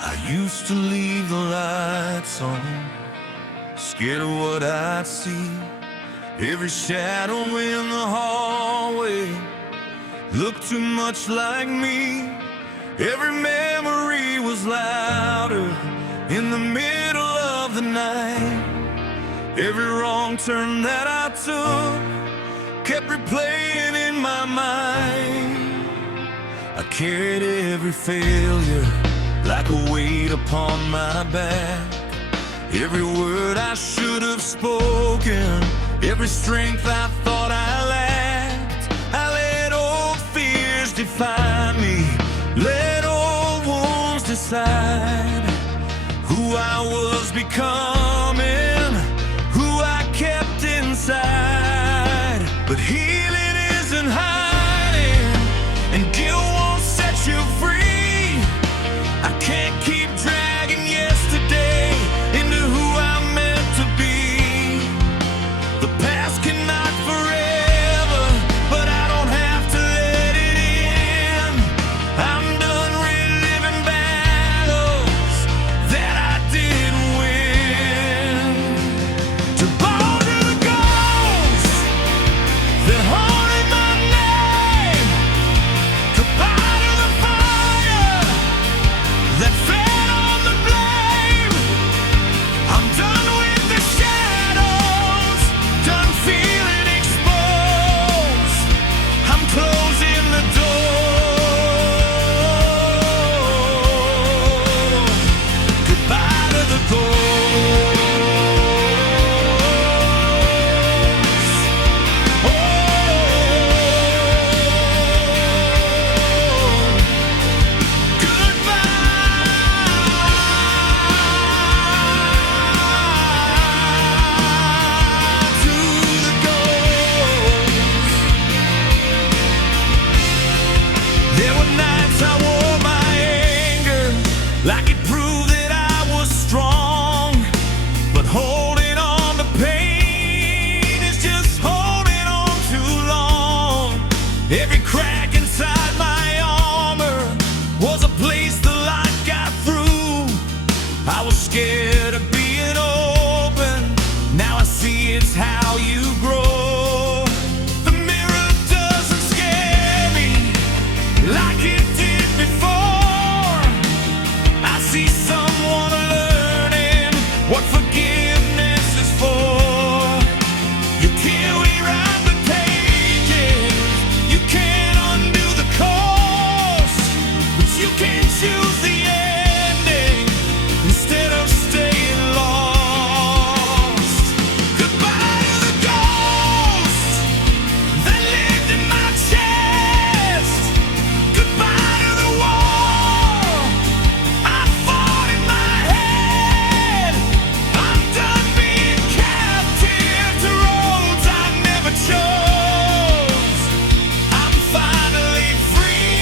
I used to leave the lights on, scared of what I'd see. Every shadow in the hallway looked too much like me. Every memory was louder in the middle of the night. Every wrong turn that I took kept replaying in my mind. I carried every failure like a weight upon my back. Every word I should have spoken, every strength I thought I lacked. I let old fears define me, let old wounds decide who I was becoming, who I kept inside. But healing isn't hiding, and guilt won't set you free. I can't keep dragging yesterday into who I'm meant to be. The past can knock forever, but I don't have to let it in. I'm done reliving battles that I didn't win. To bow to the ghosts that haunted my name, goodbye to the fire that fed on the blame. I'm done with the shadows, done feeling exposed. I'm closing the door. Goodbye to the ghosts. There were nights I wore my anger like it proved that I was strong. But holding on to pain is just holding on too long. Every crack inside my armor was a place the light got through. I was scared of being open, now I see it's how you grow. The mirror doesn't scare me like it did before. I see someone learning what forgiveness is for. You can't rewrite the pages, you can't undo the course, but you can choose the ending instead of staying lost. Goodbye to the ghost that lived in my chest. Goodbye to the war I fought in my head. I'm done being captive to roads I never chose. I'm finally free.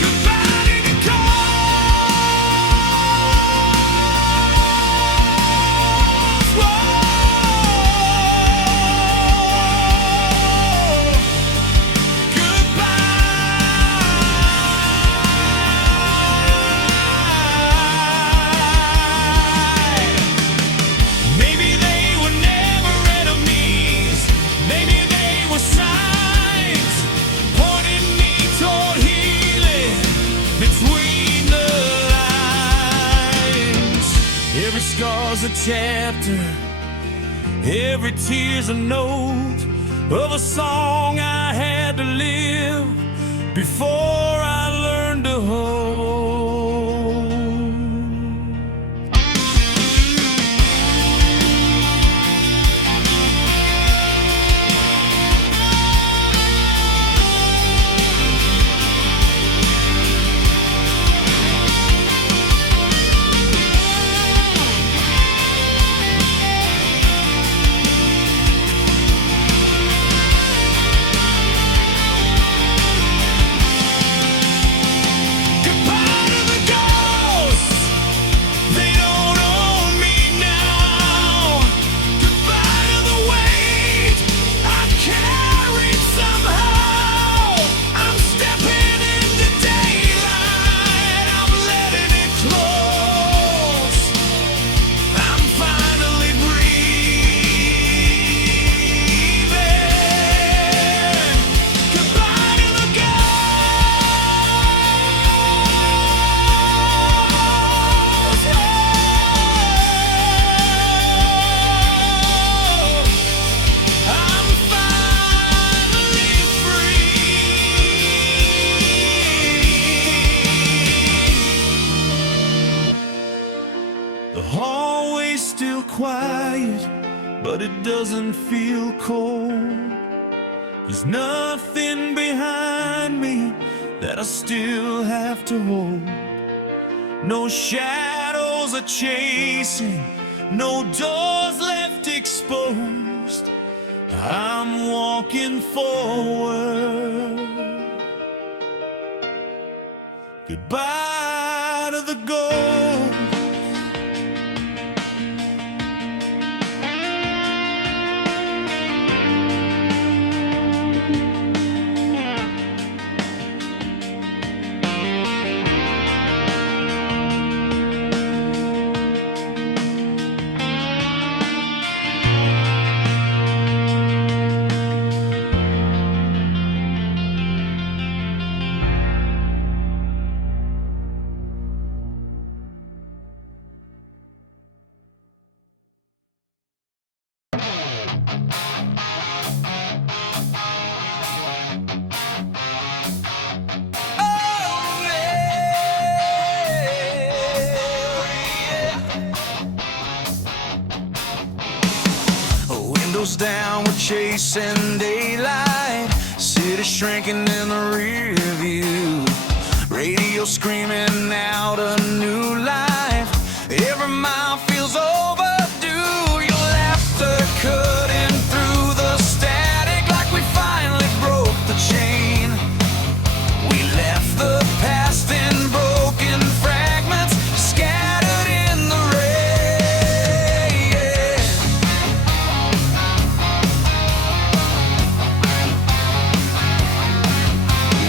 Goodbye to the ghosts. Whoa. Goodbye. Maybe they were never enemies, maybe they were signs pointing me toward healing between the lines. Every scar's a chapter, every tear's a note of a song I had to live before I learned to hold. cold. There's nothing behind me that I still have to hold. No shadows are chasing, no doors left exposed. I'm walking forward. Goodbye to the gold. Windows down, we're chasing daylight. City shrinking in the rear view. Radio screaming out a new life. Every mile feels overdue. Your laughter cutting through the static like we finally broke the chain. We left the past in broken fragments, scattered in the rain.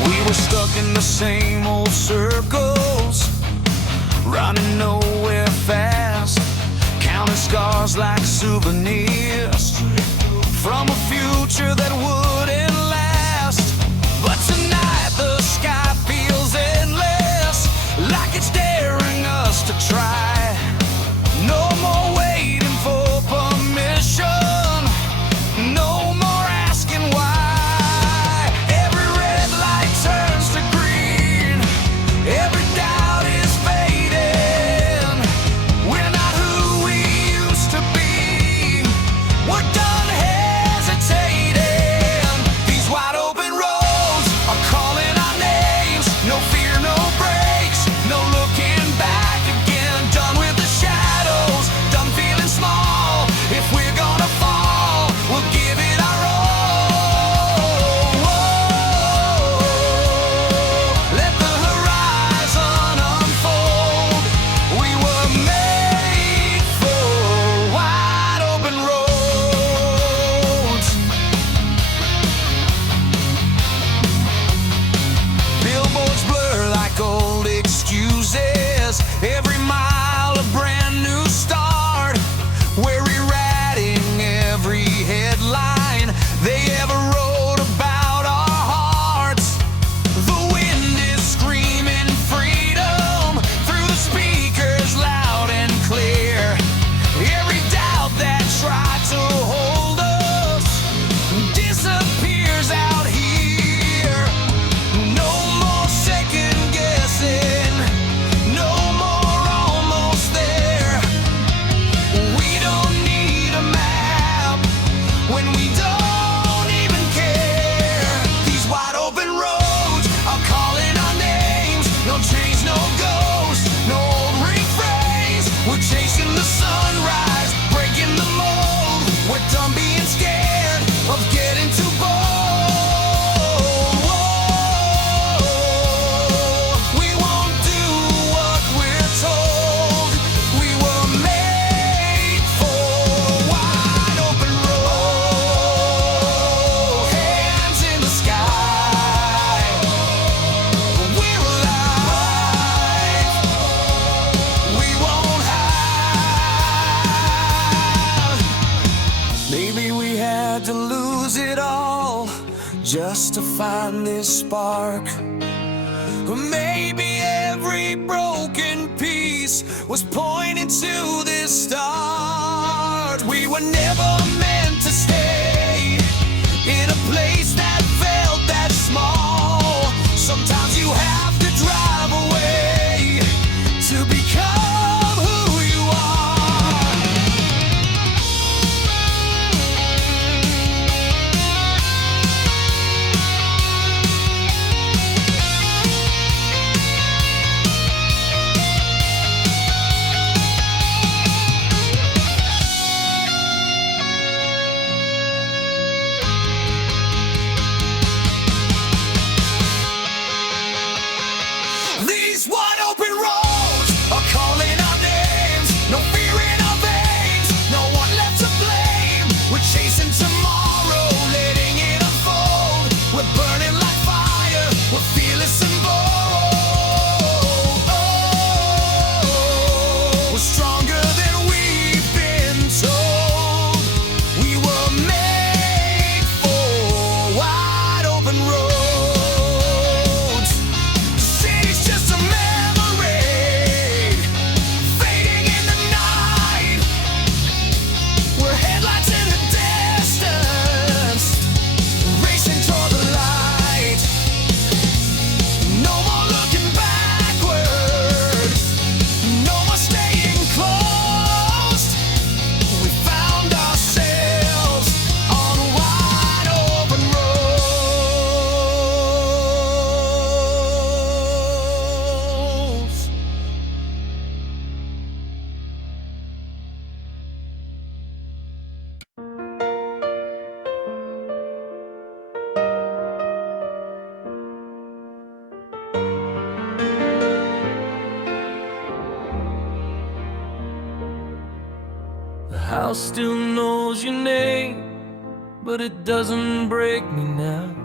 We were stuck in the same old circles, running nowhere fast, counting scars like souvenirs from a future that wouldn't last. But tonight the sky feels endless, like it's daring us to try. No more waiting for permission, no more asking why. Every red light turns to green, every doubt is fading. We're not who we used to be, we're done hesitating. These wide open roads are calling our names. No fear, no brakes, no looking back again. Done with the shadows, done feeling small. If we're gonna fall, we'll give it our all. Let the horizon unfold. We were made for wide open roads. Billboards blur like old excuses. Every mile a brand new start. We're rewriting every headline they ever wrote about our hearts. The wind is screaming freedom through the speakers loud and clear. Every doubt that tried to hold us disappears out here. No more second guessing, no more almost there. We don't need a map when we don't even care. These wide open roads are calling our names. No change, no ghost, no old refrains. We're chasing the sunrise, breaking the mold. We're done being scared of getting too bold. We won't do what we're told. We were made for wide open road. Hands in the sky, we're alive. We won't hide. Maybe we had to lose it all just to find this spark. Or maybe every broken piece was pointing to this start. We were never meant to stay in a place that felt that small. Sometimes you have to drive away to become who you are. house still knows your name, but it doesn't break me now.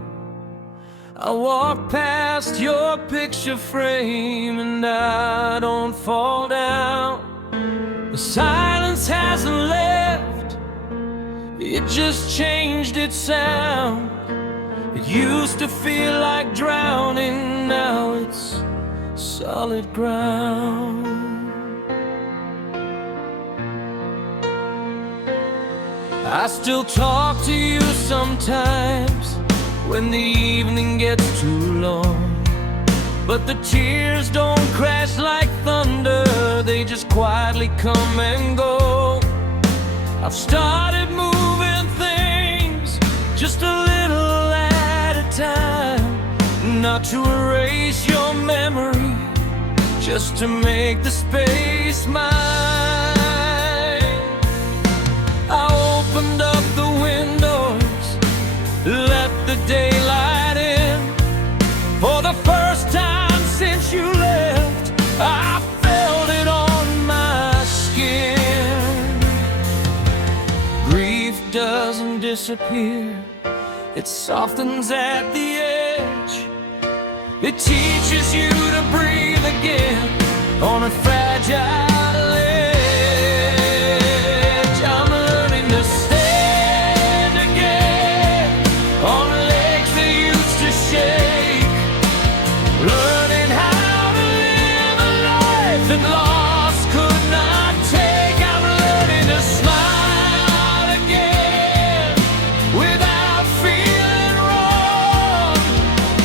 I walk past your picture frame and I don't fall down. The silence hasn't left, it just changed its sound. It used to feel like drowning, now it's solid ground. I still talk to you sometimes when the evening gets too long, but the tears don't crash like thunder, they just quietly come and go. I've started moving things just a little at a time, not to erase your memory, just to make the space mine. I opened up the windows, let the daylight in. For the first time since you left, I felt it on my skin. Grief doesn't disappear, it softens at the edge. It teaches you to breathe again on a fragile edge. I'm learning to stand again on legs that used to shake, learning how to live a life that loss could not take. I'm learning to smile again without feeling wrong,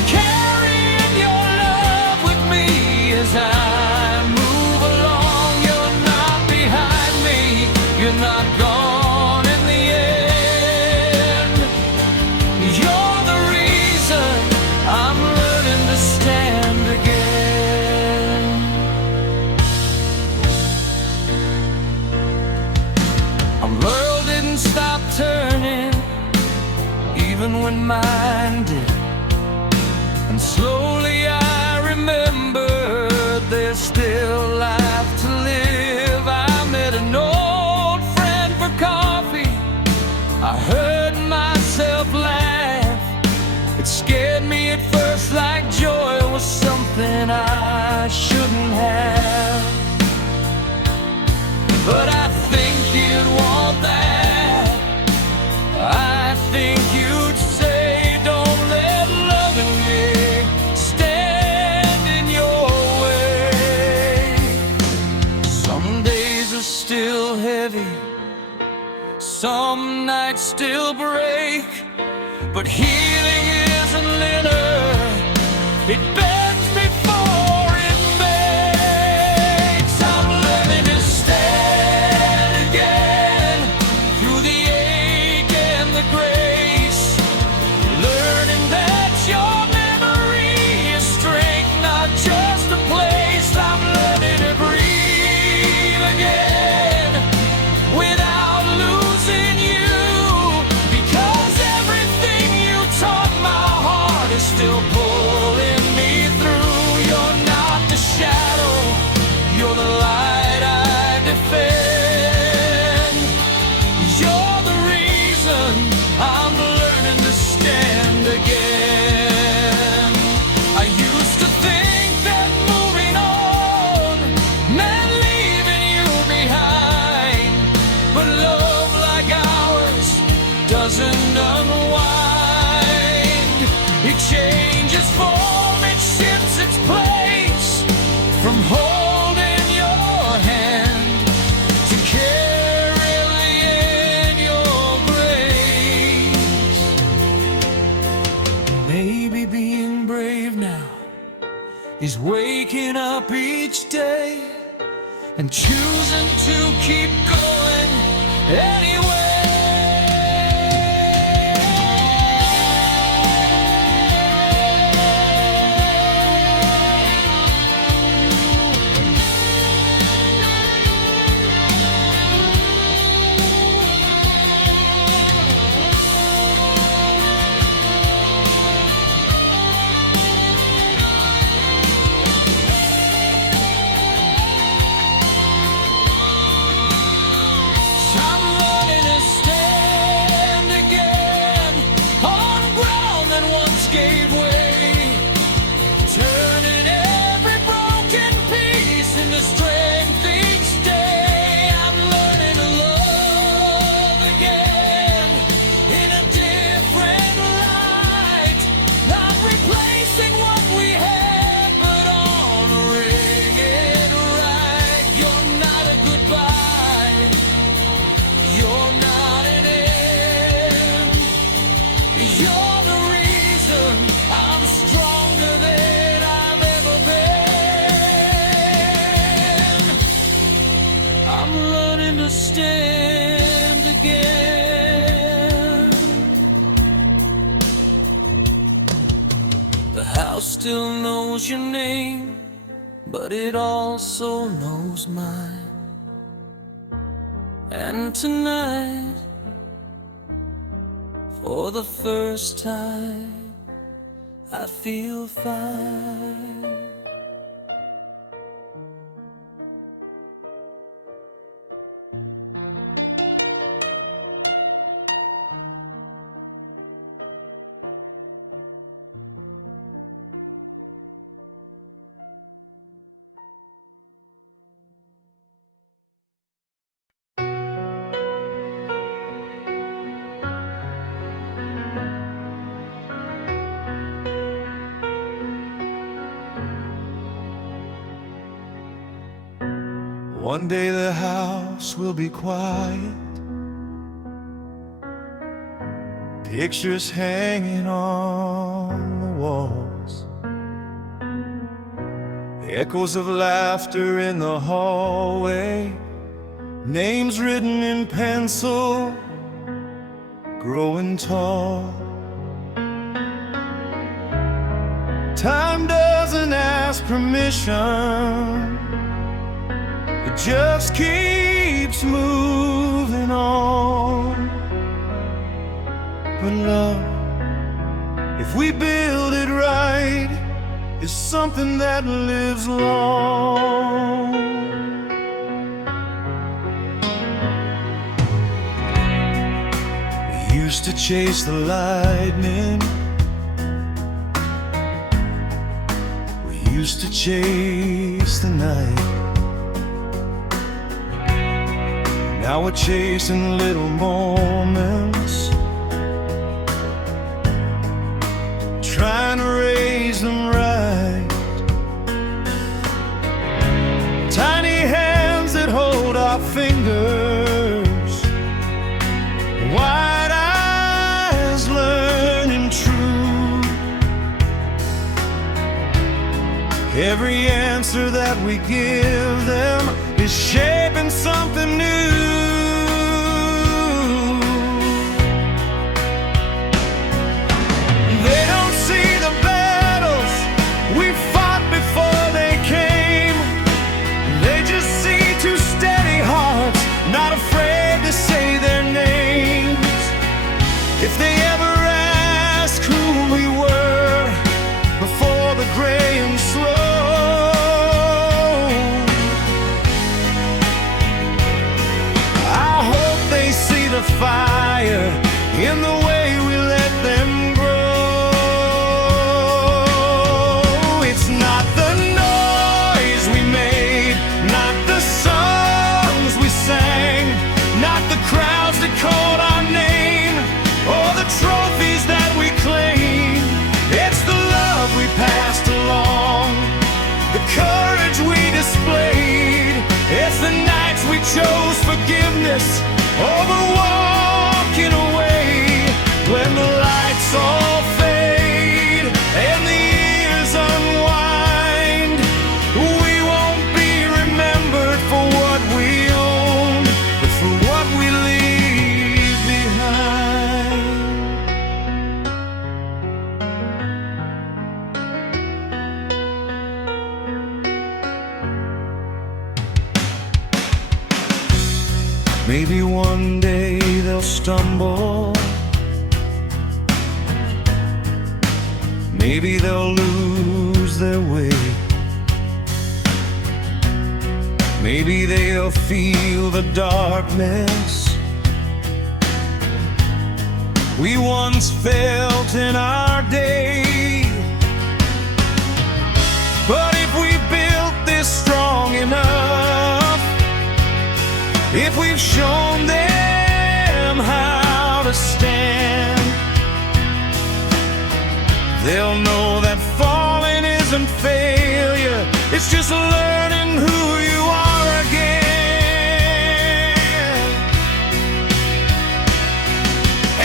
carrying your love with me as I move along. You're not behind me, you're not gone in the end. You're the reason I'm learning to stand again. Our world didn't stop turning, even when mine did. And slowly I remember there's still life to live. I met an old friend for coffee, I heard myself laugh. It scared me at first like joy was something I shouldn't have, but I think you'd want that. I think you'd say, don't let loving me stand in your way. Some days are still heavy, some nights still break, but healing isn't linear, it bends before it makes. I'm learning to stand again through the ache and the grace, learning that your memory is strength, not just a place. I'm learning to breathe again without losing you, because everything you taught my heart is still pulling me through. You're not the shadow, you're the light I defend. You're the reason I'm learning to stand again. I used to think that moving on meant leaving you behind, but love like ours doesn't unwind. It changes form, it shifts its place, from holding your hand to carrying in your grace. Maybe being brave now is waking up each day and choosing to keep going anyway. I'm You're the reason I'm stronger than I've ever been. I'm learning to stand again. The house still knows your name, but it also knows mine. And tonight, for the first time, I feel fine. One day the house will be quiet, pictures hanging on the walls, the echoes of laughter in the hallway, names written in pencil, growing tall. Time doesn't ask permission, it just keeps moving on. But love, if we build it right, is something that lives long. We used to chase the lightning, we used to chase the night. Now we're chasing little moments, trying to raise them right. Tiny hands that hold our fingers, wide eyes learning true. Every answer that we give them is shaping something new. They don't see the battles we fought before they came. They just see two steady hearts, not afraid to say their names. If they ever ask who we were before the gray and slow, the fire in the way we let them grow. It's not the noise we made, not the songs we sang, not the crowds that called our name, or the trophies that we claimed. It's the love we passed along, the courage we displayed. It's the nights we chose forgiveness over walking away. When the lights all fade and the years unwind, we won't be remembered for what we own, but for what we leave behind. Maybe one day they'll stumble, maybe they'll lose their way, maybe they'll feel the darkness we once felt in our day. But if we built this strong enough, if we've shown them how to stand, they'll know that falling isn't failure, it's just learning who you are again.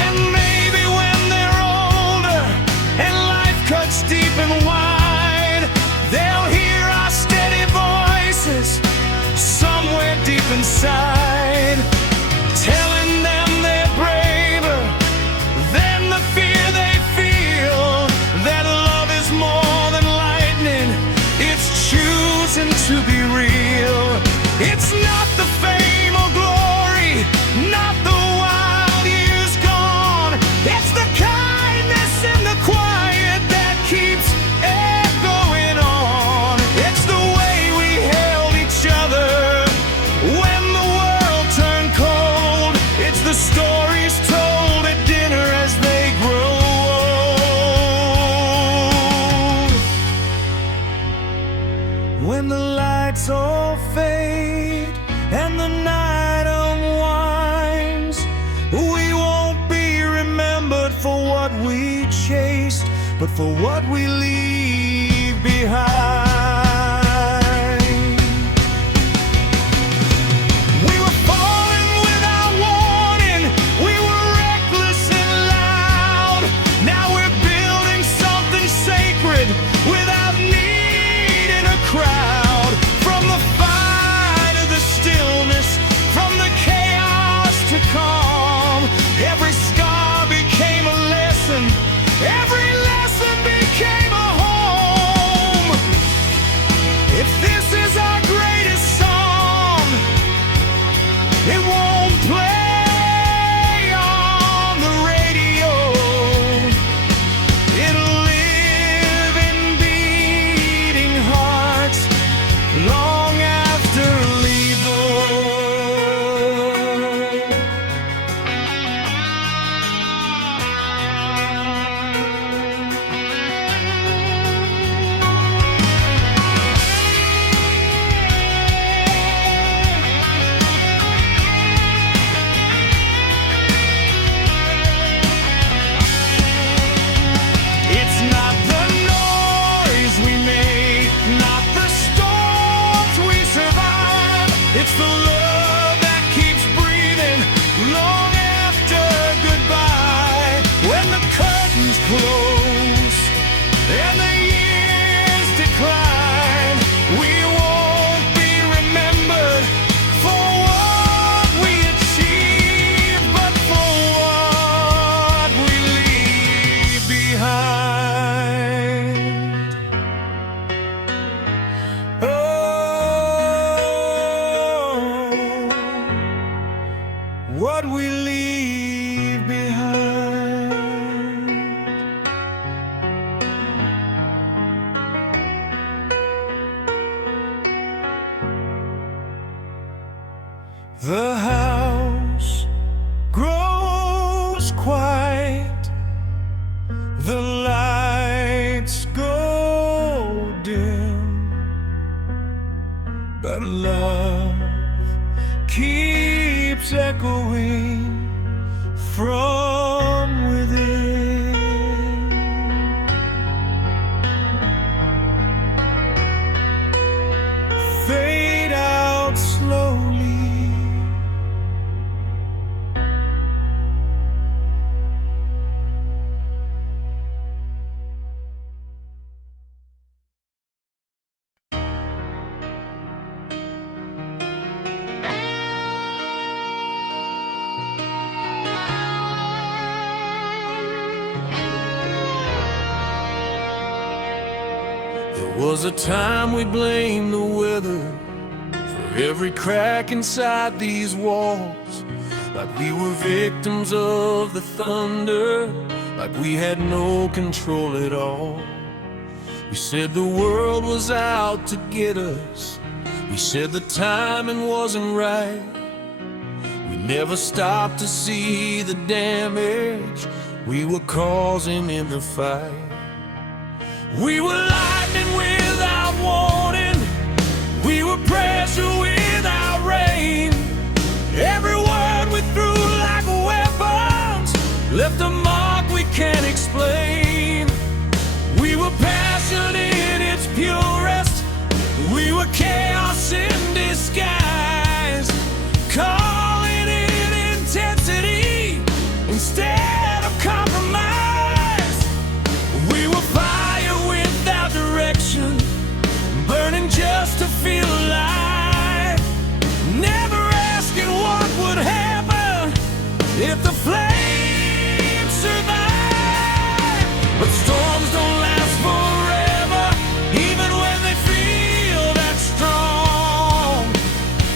And maybe when they're we chased, but for what we leave behind. We were falling without warning, we were reckless and loud. Now we're building something sacred without needing a crowd. From the fire to the stillness, from the chaos to calm, every scar became a lesson, every lesson became a home. If this is our greatest song, it won't play on the radio. It'll live in beating hearts long after lethal. It's not the noise we make, not the storms we survive. It's the love that keeps breathing long after goodbye. When the curtains close and the years decline, we won't be remembered for what we achieved, but for what we leave behind. Oh, what we leave behind. The house grows quiet, the lights go dim, but love keeps echoing from within. Fade out slowly. There was a time we blamed the weather for every crack inside these walls, like we were victims of the thunder, like we had no control at all. We said the world was out to get us, we said the timing wasn't right. We never stopped to see the damage we were causing in the fight. We were lightning without warning, we were pressure without rain. Every word we threw like weapons left a mark we can't explain. We were passion in its purest, we were chaos in disguise, calling it intensity instead of compromise. We were fire without direction, burning just to feel alive, never asking what would happen if the flames survive. But storms don't last forever, even when they feel that strong.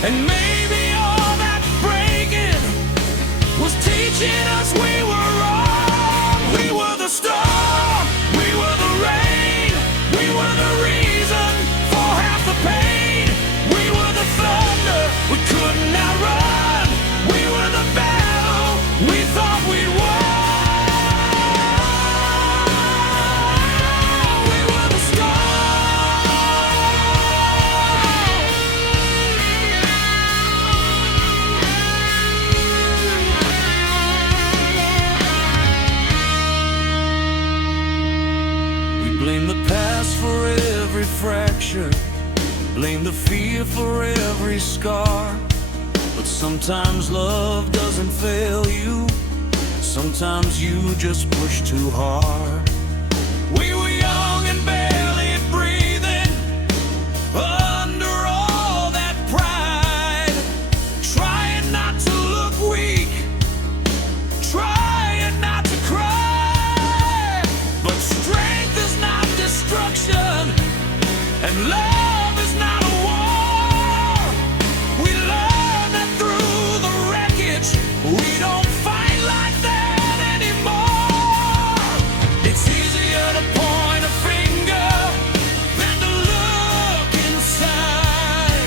And maybe all that breaking was teaching us we were wrong. We were the storm, we were the rain, we were the reason for half the pain. We were the thunder we couldn't outrun, we were the battle we thought we'd won. Blame the past for every fracture, blame the fear for every scar. But sometimes love doesn't fail you, sometimes you just push too hard. We were young and barely breathing under all that pride, trying not to look weak, trying not to cry. But strength is not destruction, and love is not a war. We learn that through the wreckage, we don't fight like that anymore. It's easier to point a finger than to look inside.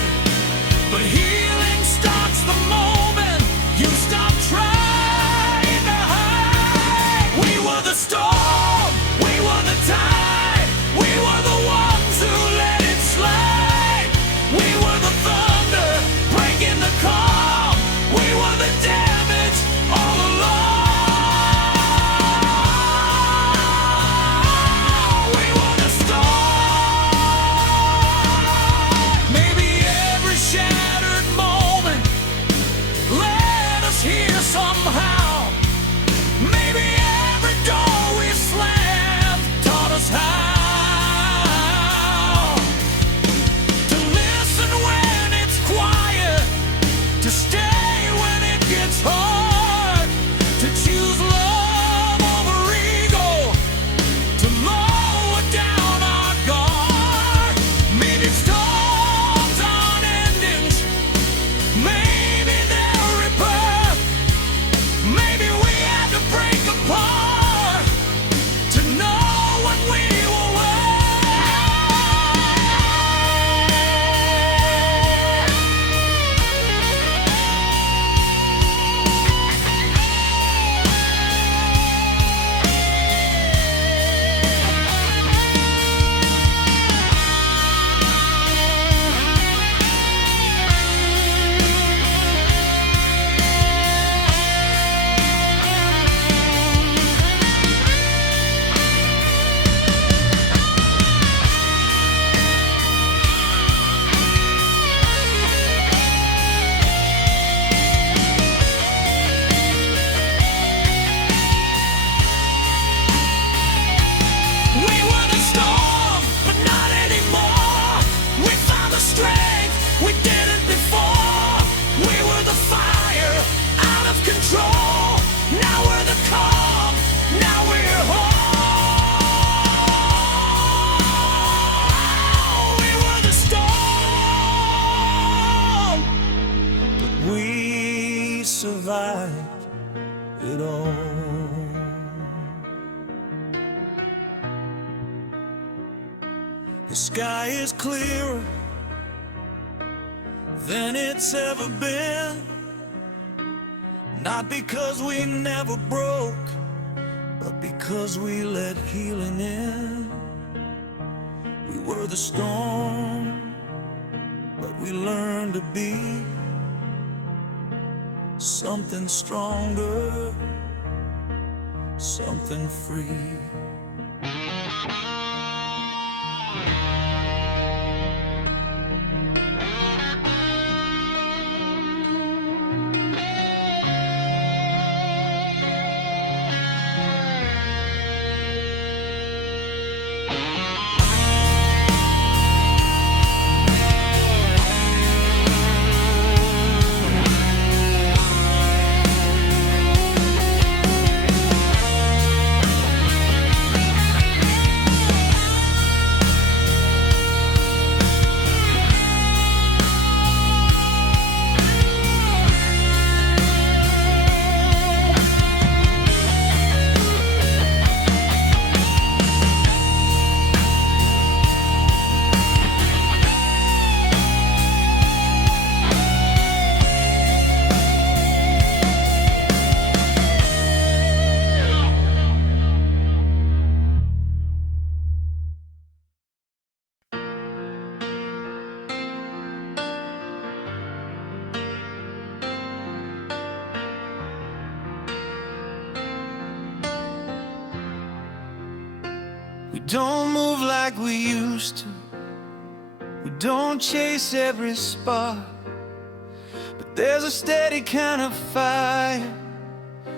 But healing starts the moment you stop trying to hide. We were the storm, we were the tide, we were the ones who let it slide. We were the thunder breaking the calm, we were the damage all along. We were the storm. Maybe every shattered moment led us here somehow. Maybe every door we slammed taught us how to listen when it's quiet, to stay when it gets hard, to choose love over ego, to lower down our guard. Maybe storms aren't endings, maybe they're rebirth. Maybe we had to break apart to know what we were the storm, but not anymore. We found the strength, we didn't before. We were the fire, out of control. Now we're the calm, now we're whole. We were the storm, but we survived it all. The sky is clearer than it's ever been, not because we never broke, but because we let healing in. We were the storm, but we learned to be something stronger, something free. We don't move like we used to. We don't chase every spark, but there's a steady kind of fire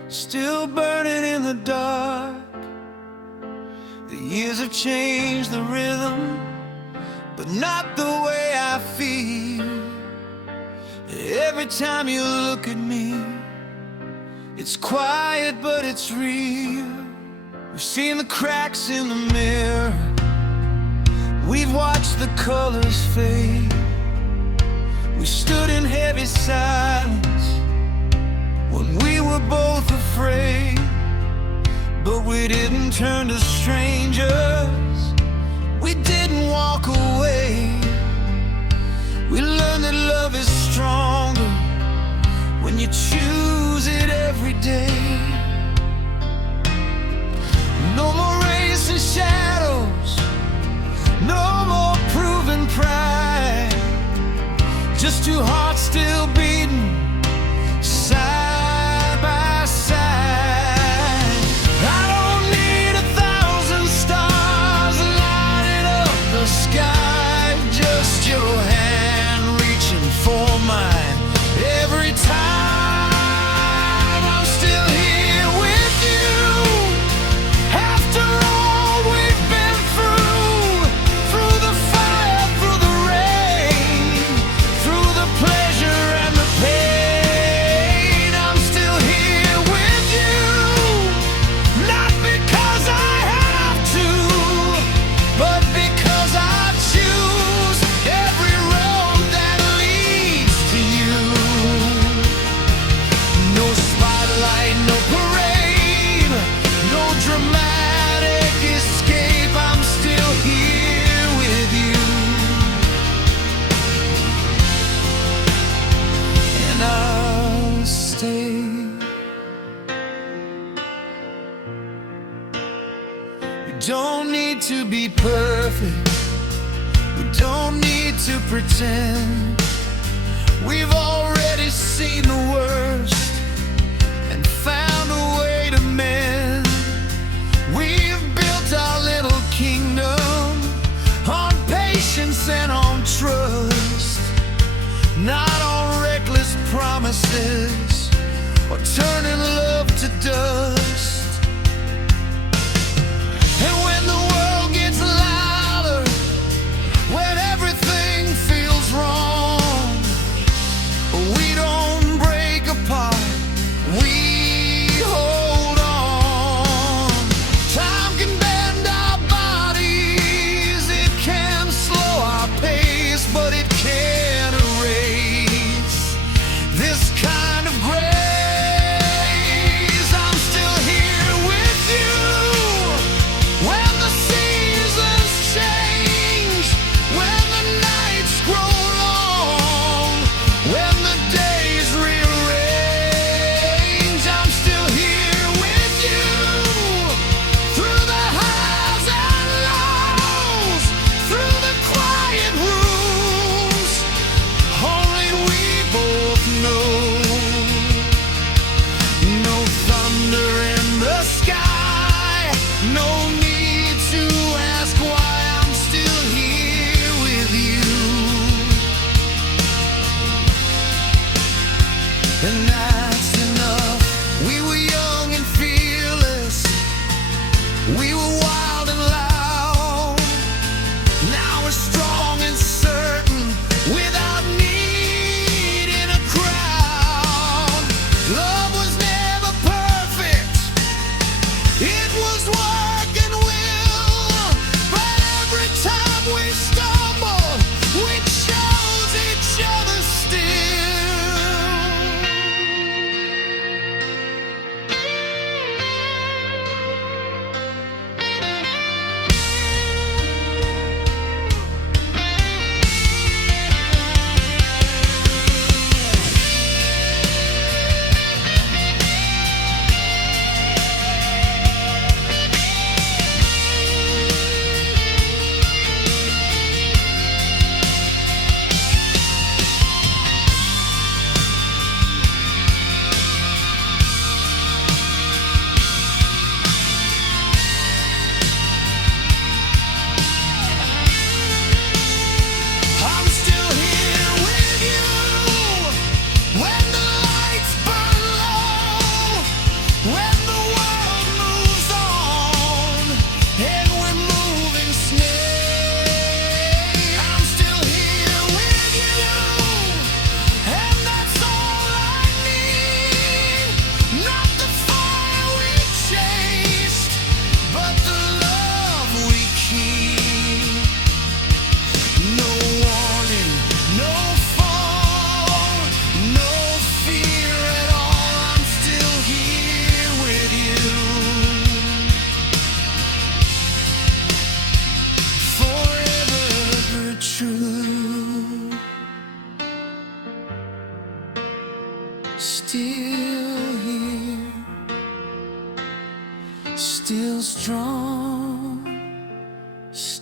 still burning in the dark. The years have changed the rhythm, but not the way I feel. Every time you look at me, it's quiet but it's real. We've seen the cracks in the mirror, we've watched the colors fade. We stood in heavy silence when we were both afraid, but we didn't turn to strangers, we didn't walk away. We learned that love is stronger when you choose it every day. No more racing shadows, no more proven pride, just two hearts still beating side by side. I don't need 1,000 stars lighting up the sky, just your hand reaching for mine. Every time I'm still here with you, after all we've been through the fire, through the rain, through the pleasure and the pain. I'm still here with you, not because I have to, but because I choose every road that leads to you. No spotlight, no parade, no dramatic escape. I'm still here with you, and I'll stay. We don't need to be perfect, we don't need to pretend. We've already seen the worst and found a way to mend. We've built our little kingdom on patience and on trust, not on reckless promises or turning love to dust. And when the world gets louder, when everything feels wrong, we don't break apart, we hold on. Time can bend our bodies, it can slow our pace, but it can't erase this kind of grace. I'm still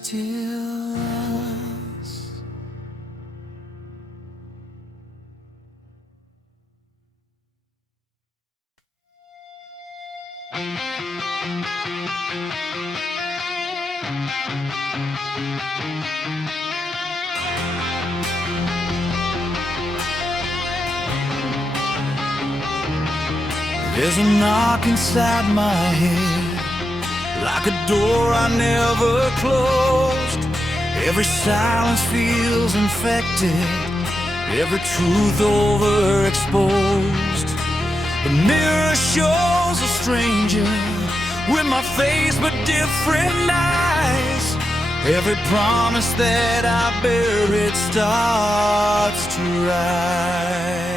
still us. There's a knock inside my head, like a door I never closed. Every silence feels infected, every truth overexposed. The mirror shows a stranger with my face but different eyes. Every promise that I bear, it starts to rise.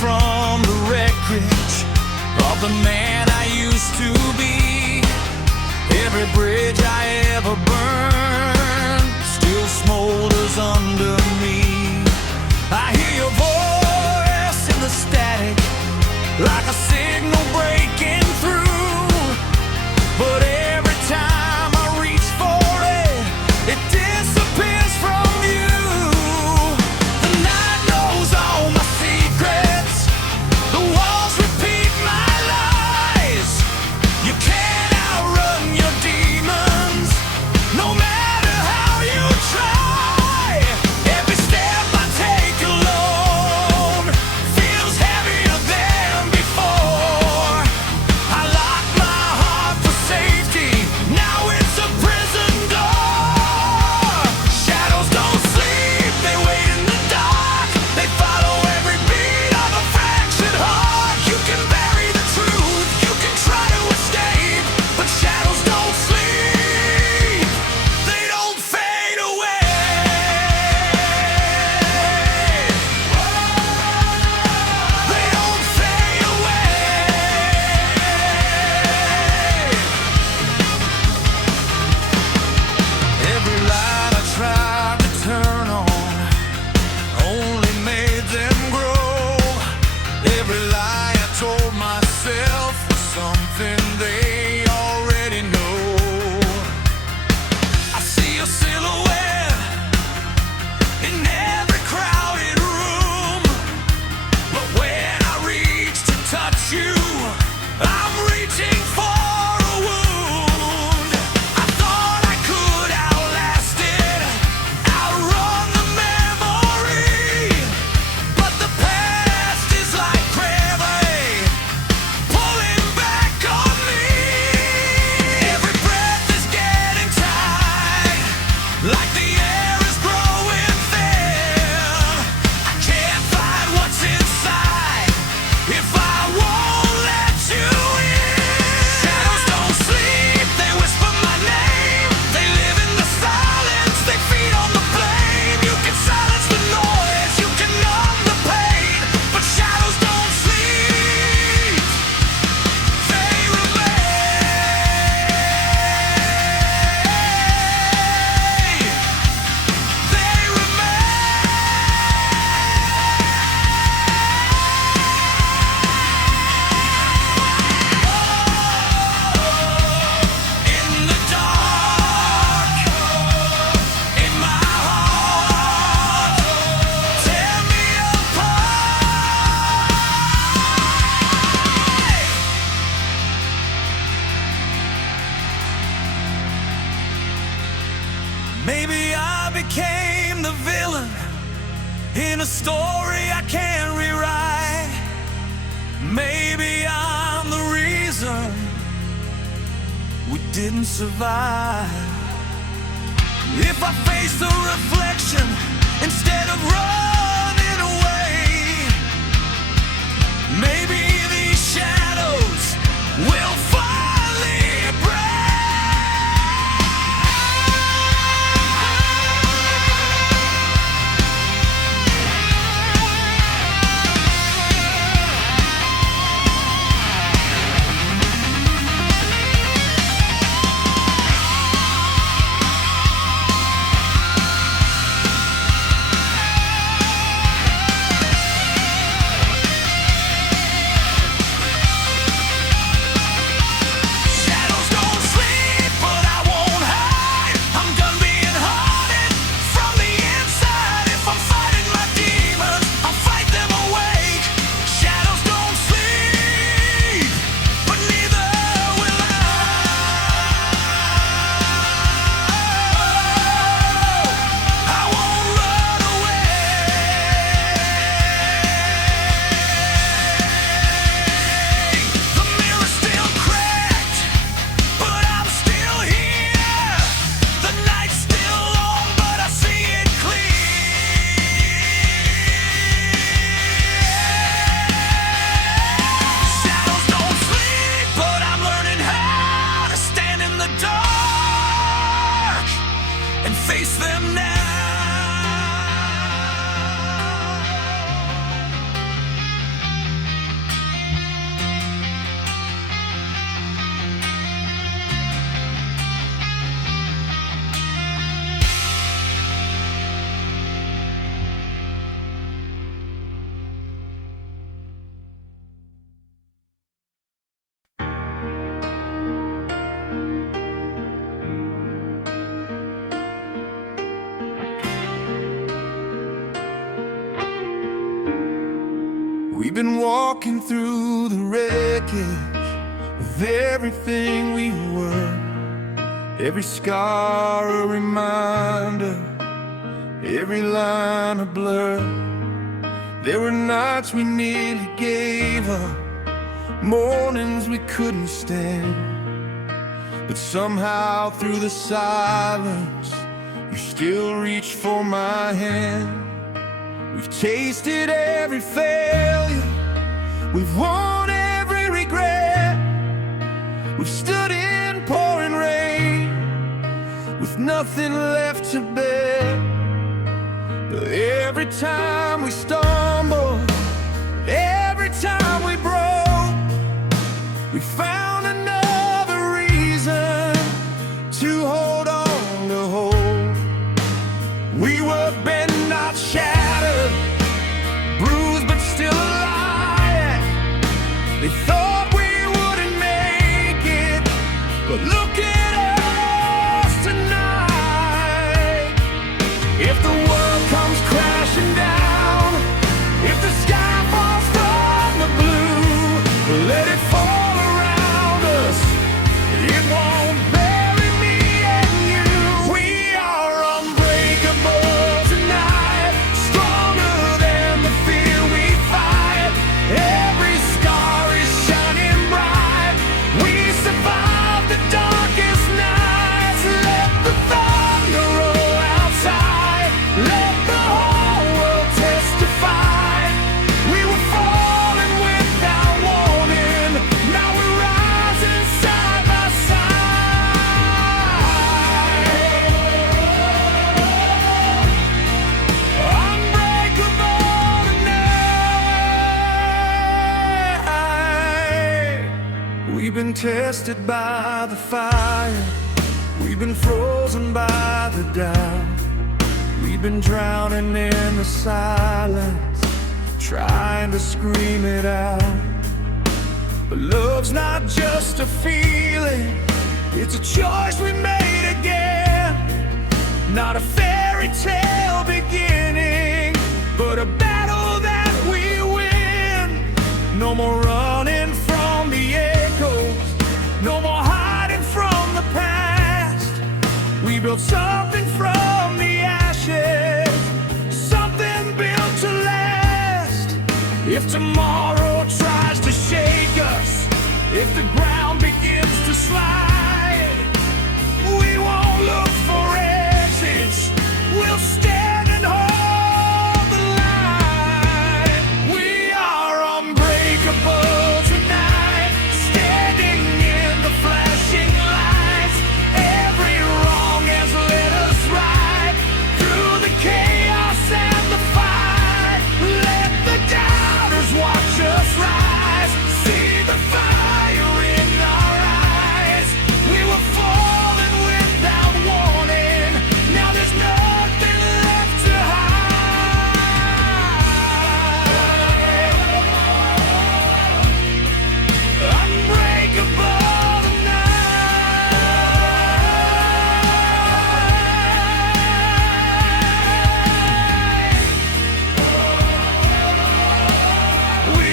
From the wreckage of the man I used to be, every bridge I ever burned still smolders under me. I hear your voice in the static, like a signal breaking through. But every time I reach for it, it disappears from view. The night knows all my secrets, the walls repeat my lies. You can't outrun your demons, no matter how you try. Every step I take alone feels heavier than before. I lock my heart for safety, now it's a prison door. Shadows don't sleep, they wait in the dark, they follow every beat of a fractured heart. You can bury the truth, you can try to escape, but shadows don't sleep, they don't fade away. They don't fade away. Every light I tried to turn on only made them grow. Every lie I told myself was something they already know. I see a silhouette in every crowded room, but when I reach to touch you, I'm reaching for a wound. I thought I could outlast it, outrun the memory, but the past is like gravity, pulling back on me. Every breath is getting tight, like the air is growing thin. I can't find what's inside if I won't let you in. Shadows don't sleep, they whisper my name, they live in the silence, they feed on the flame. You can silence the noise, you can numb the pain, but shadows don't sleep, they remain. They in the dark, in my heart, tear me apart. Maybe I became the villain in a story I can't rewrite. Maybe I'm the reason we didn't survive. If I face the reflection instead of running away, maybe these shadows will finally break. We've been walking through the wreckage of everything we were. Every scar a reminder, every line a blur. There were nights we nearly gave up, mornings we couldn't stand. But somehow through the silence, you still reached for my hand. We've tasted every failure, we've won every regret. We've stood in pouring rain with nothing left to bear. But every time we stumbled, every time we broke, we found another reason to hold on to hope. We were bent, not shattered, bruised but still alive. They thought we wouldn't make it, but look at us tonight. If the world comes crashing down, if the sky falls from the blue, let it fall around us. It won't bury me and you. We are unbreakable tonight, stronger than the fear we fight. Every scar is shining bright. We survived the darkest nights. Let the thunder roll outside. Let the whole world testify. We were falling without warning. Now we're rising side by side. Unbreakable tonight. We've been tested by the fire. We've been frozen by the doubt. We've been drowning in the silence, trying to scream it out. But love's not just a feeling, it's a choice we made again. Not a fairy tale beginning, but a battle that we win. No more running from the echoes, no more hiding from the past. We built something from the ashes, something built to last. If tomorrow tries to shake us, if the ground begins to slide, we won't look for exits, we'll stand and hold the line. We are unbreakable tonight, standing in the flashing lights. Every wrong has led us right through the chaos and the fight. Let the doubters watch us rise, see the fire in our eyes. We were falling without warning, now there's nothing left to hide. Unbreakable tonight. We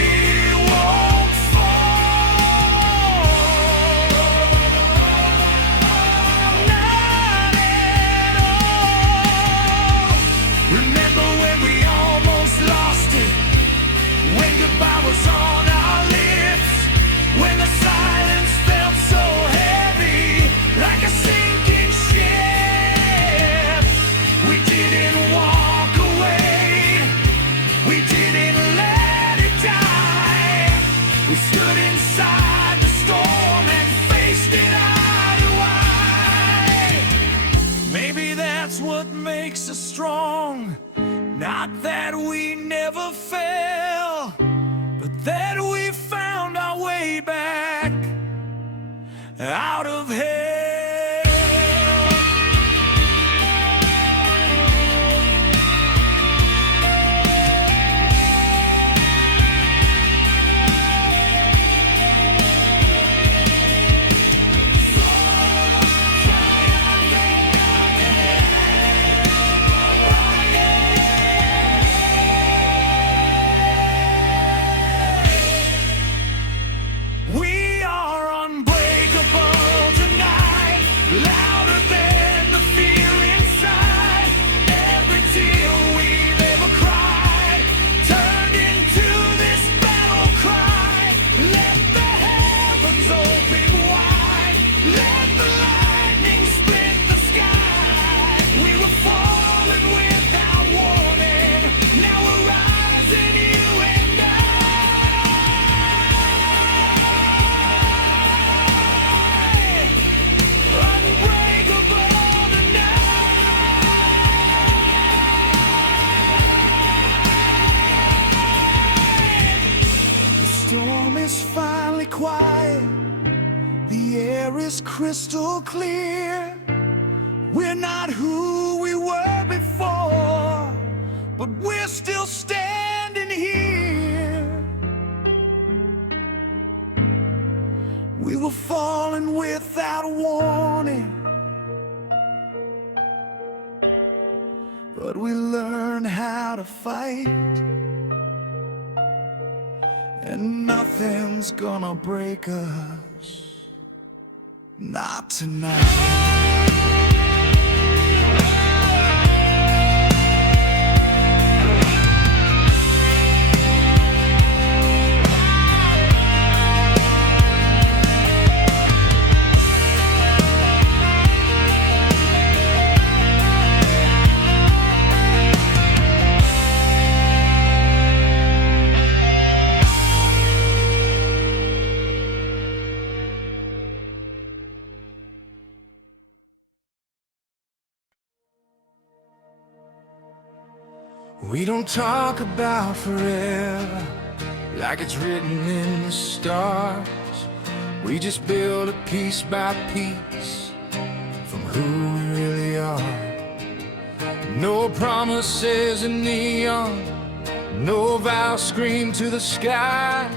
won't fall, not at all. Remember when we almost lost it, when goodbye was on our lips, when the silence felt so heavy, like a sinking ship. We didn't walk away, we didn't let it die. We stood inside the storm and faced it eye to eye. Maybe that's what makes us strong. Not that we never fell, but that we found our way back out of hell. louder than the fear inside. Every tear we've ever cried turned into this battle cry. Let the heavens open wide, let the lightning split the sky. We were falling without warning, now we're rising, you and I. Unbreakable tonight. The storm is finally quiet, the air is crystal clear. We're not who we were before, but we're still standing here. We were falling without warning, but we learned how to fight, and nothing's gonna break us, not tonight. We don't talk about forever like it's written in the stars. We just build it piece by piece from who we really are. No promises in neon, no vows screamed to the sky.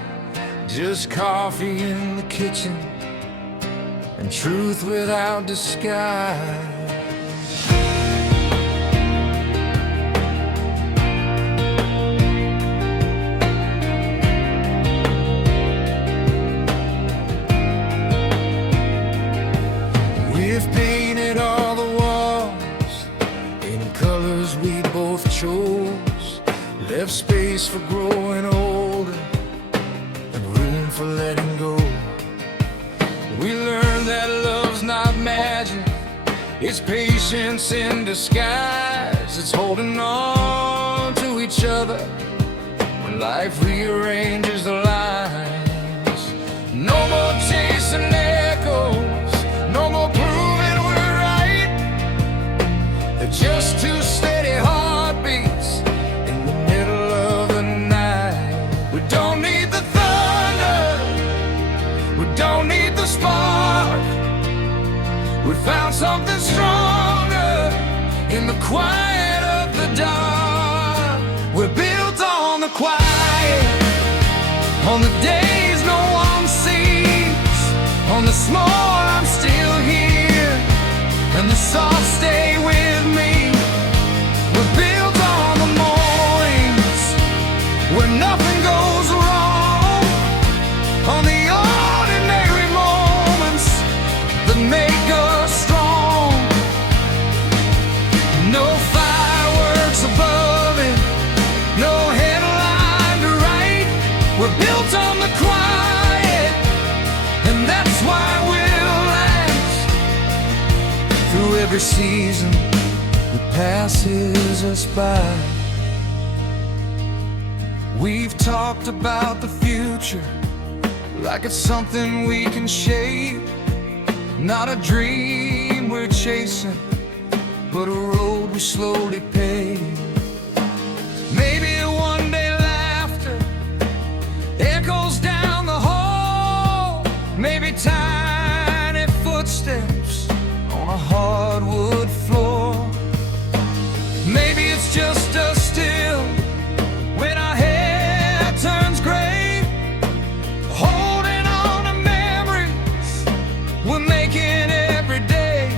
Just coffee in the kitchen and truth without disguise. Painted all the walls in colors we both chose, left space for growing older and room for letting go. We learned that love's not magic, it's patience in disguise. It's holding on to each other when life rearranges the lines. No more chasing echoes, no more just two steady heartbeats in the middle of the night. We don't need the thunder, we don't need the spark. We found something stronger in the quiet of the dark. We're built on the quiet, on the days no one sees, on the small I'm still here, and the soft stay with me. We're built on the mornings when nothing goes wrong, on the ordinary moments that make us strong. No fireworks above it, no headline to write. We're built on the quiet, and that's why we'll last through every season that passes us by. We've talked about the future like it's something we can shape, not a dream we're chasing, but a road we slowly pave. Maybe one day laughter echoes down the hall, maybe tiny footsteps on a hardwood floor. Maybe it's just us still when our hair turns gray, holding on to memories we're making every day.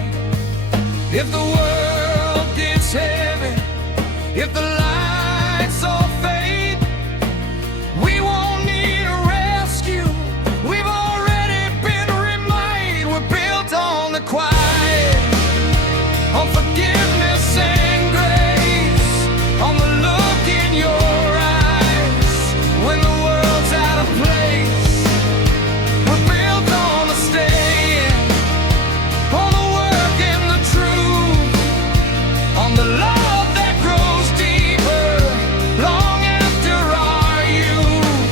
If the world gets heavy, if the lights all fade, we won't need a rescue, we've already been remade. We're built on the quiet, on forgiveness and grace, on the look in your eyes when the world's out of place. We're built on the staying, on the work and the truth, on the love that grows deeper long after our youth.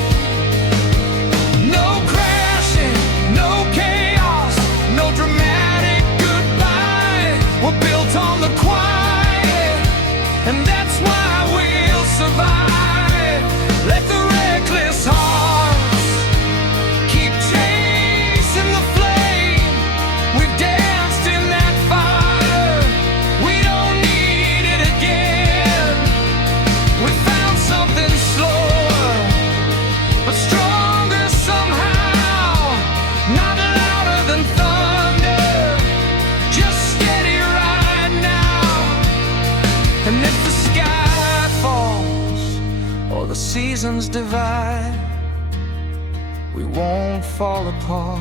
No crashing, no chaos, no dramatic goodbye. We're built on the quiet, and that's why we'll survive. Let the reckless hearts keep chasing the flame. We've danced in that fire, we don't need it again. We found something slower, but stronger somehow. Not louder than thunder, just steady right now. And if the sky falls or the seasons divide, we won't fall apart.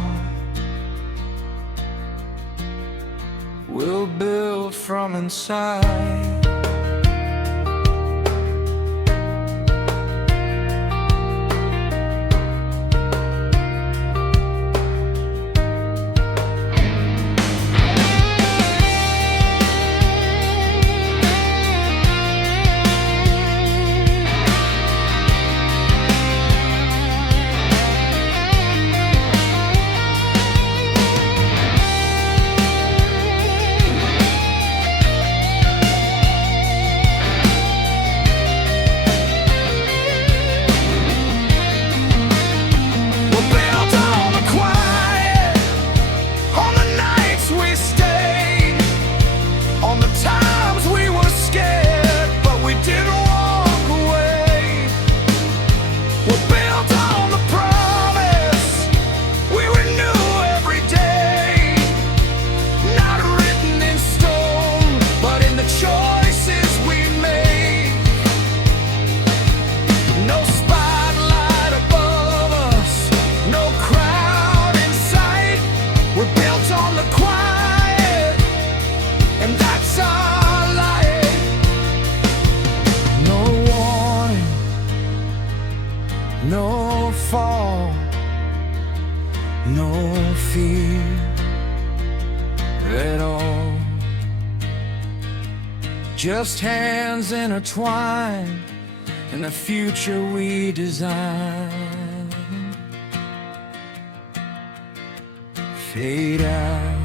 We'll build from inside. We're built on the quiet, on the nights we stayed, on the times we were scared, but we didn't walk away. We're built on the promise we renew every day, not written in stone, but in the choices we make. No spotlight above us, no crowd in sight. We're built on the quiet, and that's our light. No warning, no fall, no fear at all. Just hands intertwined in the future we design. Fade out.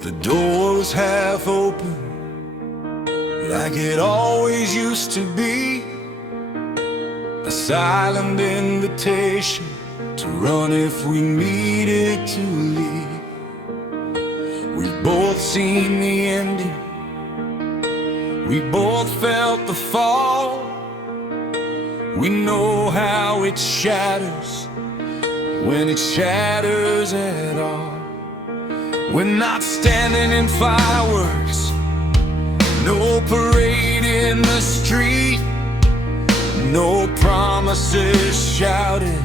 The door was half open, like it always used to be. A silent invitation to run if we needed to leave. We've both seen the ending, we both felt the fall. We know how it shatters, when it shatters at all. We're not standing in fireworks, no parade in the street, no promises shouted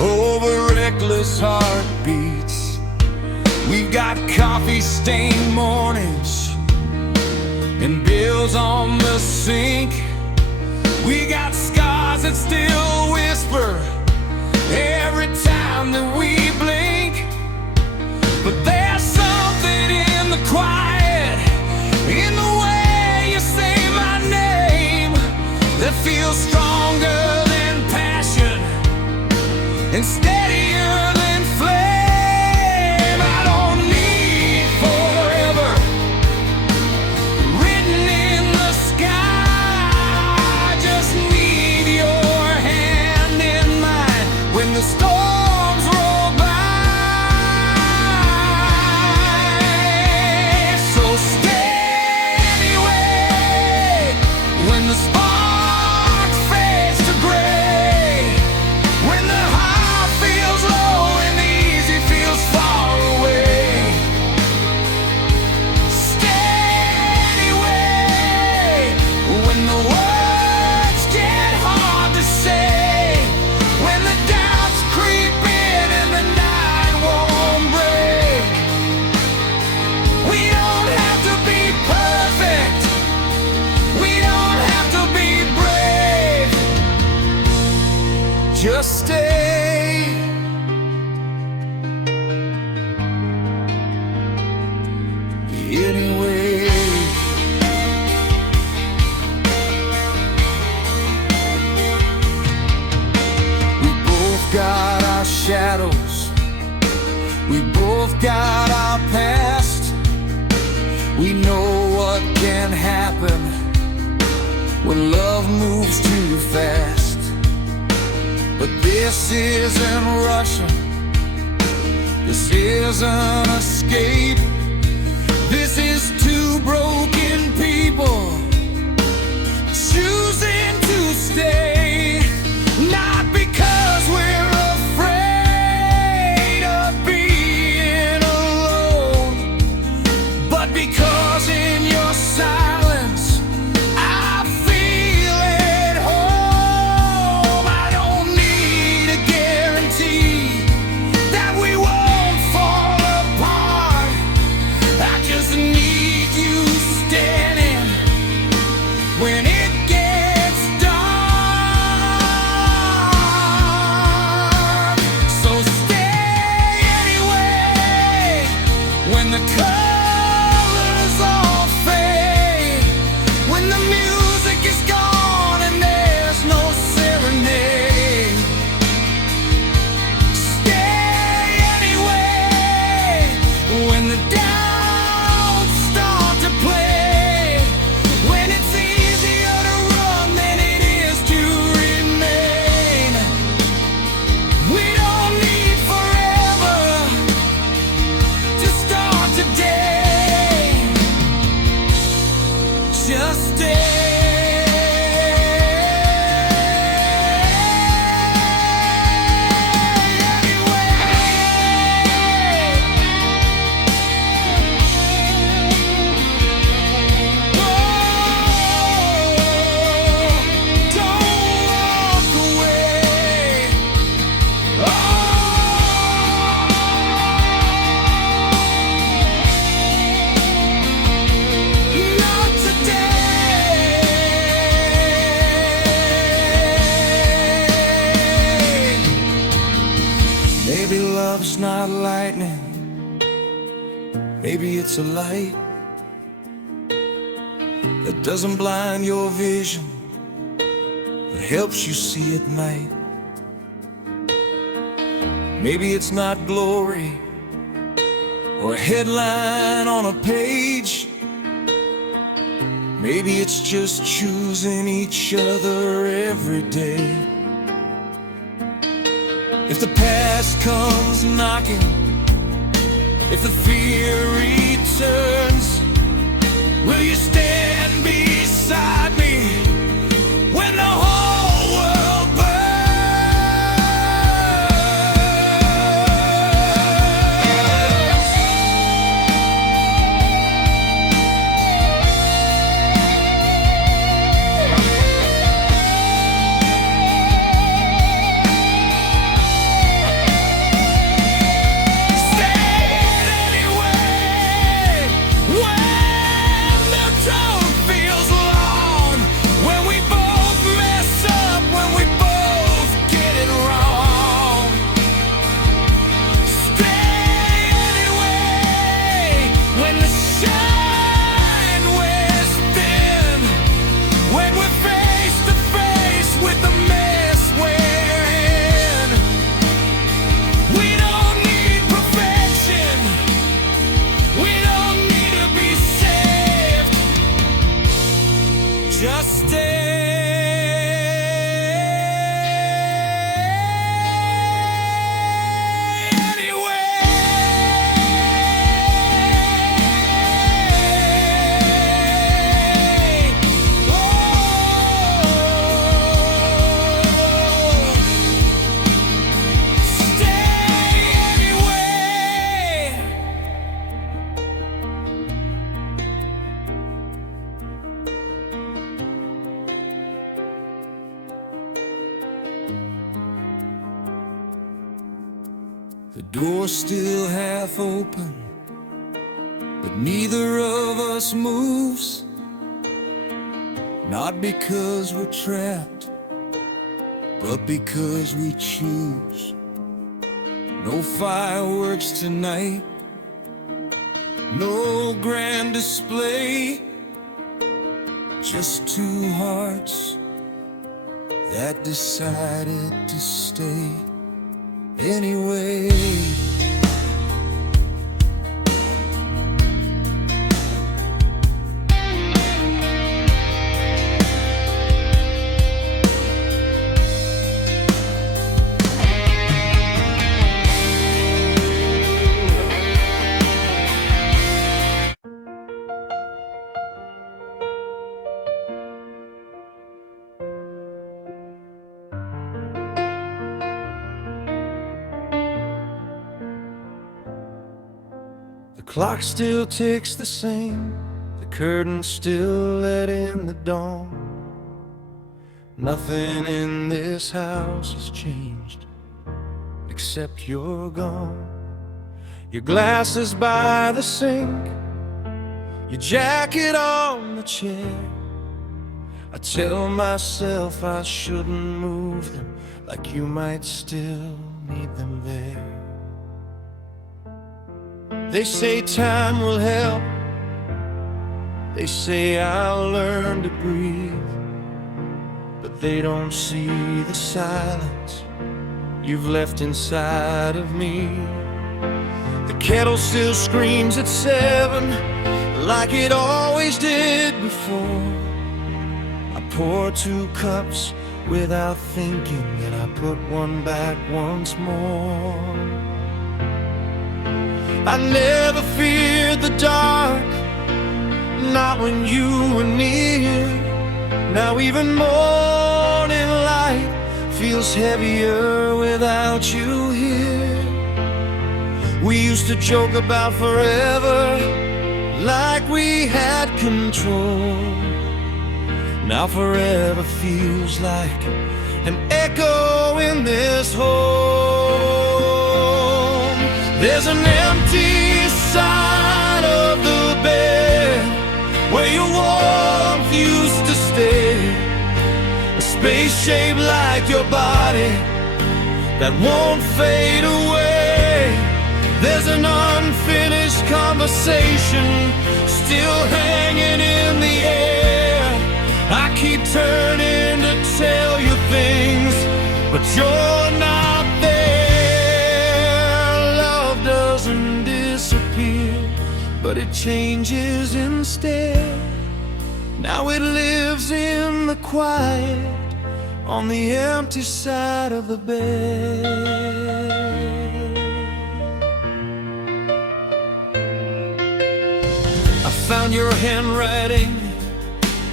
over reckless heartbeats. We've got coffee-stained mornings and bills on the sink. We got scars that still whisper every time that we blink. But there's something in the quiet, in the way you say my name, that feels stronger than passion and steadier than flame. I don't need forever written in the sky, I just need your hand in mine when the storms roll by. So stay anyway when the spark fades to gray, when the heart feels just stay. Anyway, we both got our shadows, we both got our past. We know what can happen when love moves too fast. But this isn't rushing, this isn't escape. This is two broken people choosing to stay. Not because we're afraid of being alone, but because in your silence I feel at home. I don't need a guarantee that we won't fall apart. I just need you standing when it gets dark. So stay anyway when the colors all fade, when the music is gone and there's no serenade. Stay anyway when the doubts start to play, when it's easier to run than it is to remain. We don't need forever to start today. Just stay. Maybe love's not lightning, maybe it's a light that doesn't blind your vision, but helps you see at night. Maybe it's not glory or a headline on a page. Maybe it's just choosing each other every day. If the past comes knocking, if the fear returns, will you stand beside me when the whole world just the door's still half open, but neither of us moves. Not because we're trapped, but because we choose. No fireworks tonight, no grand display, just two hearts that decided to stay anyway. The clock still ticks the same, the curtains still let in the dawn. Nothing in this house has changed, except you're gone. Your glasses by the sink, your jacket on the chair. I tell myself I shouldn't move them, like you might still need them there. They say time will help, they say I'll learn to breathe, but they don't see the silence you've left inside of me. The kettle still screams at 7, like it always did before. I pour 2 cups without thinking, and I put one back once more. I never feared the dark, not when you were near. Now even morning light feels heavier without you here. We used to joke about forever, like we had control. Now forever feels like an echo in this home. There's an empty side of the bed where your warmth used to stay, a space shaped like your body that won't fade away. There's an unfinished conversation still hanging in the air. I keep turning to tell you things, but you're not there. Love doesn't disappear, but it changes instead. Now it lives in the quiet on the empty side of the bed. I found your handwriting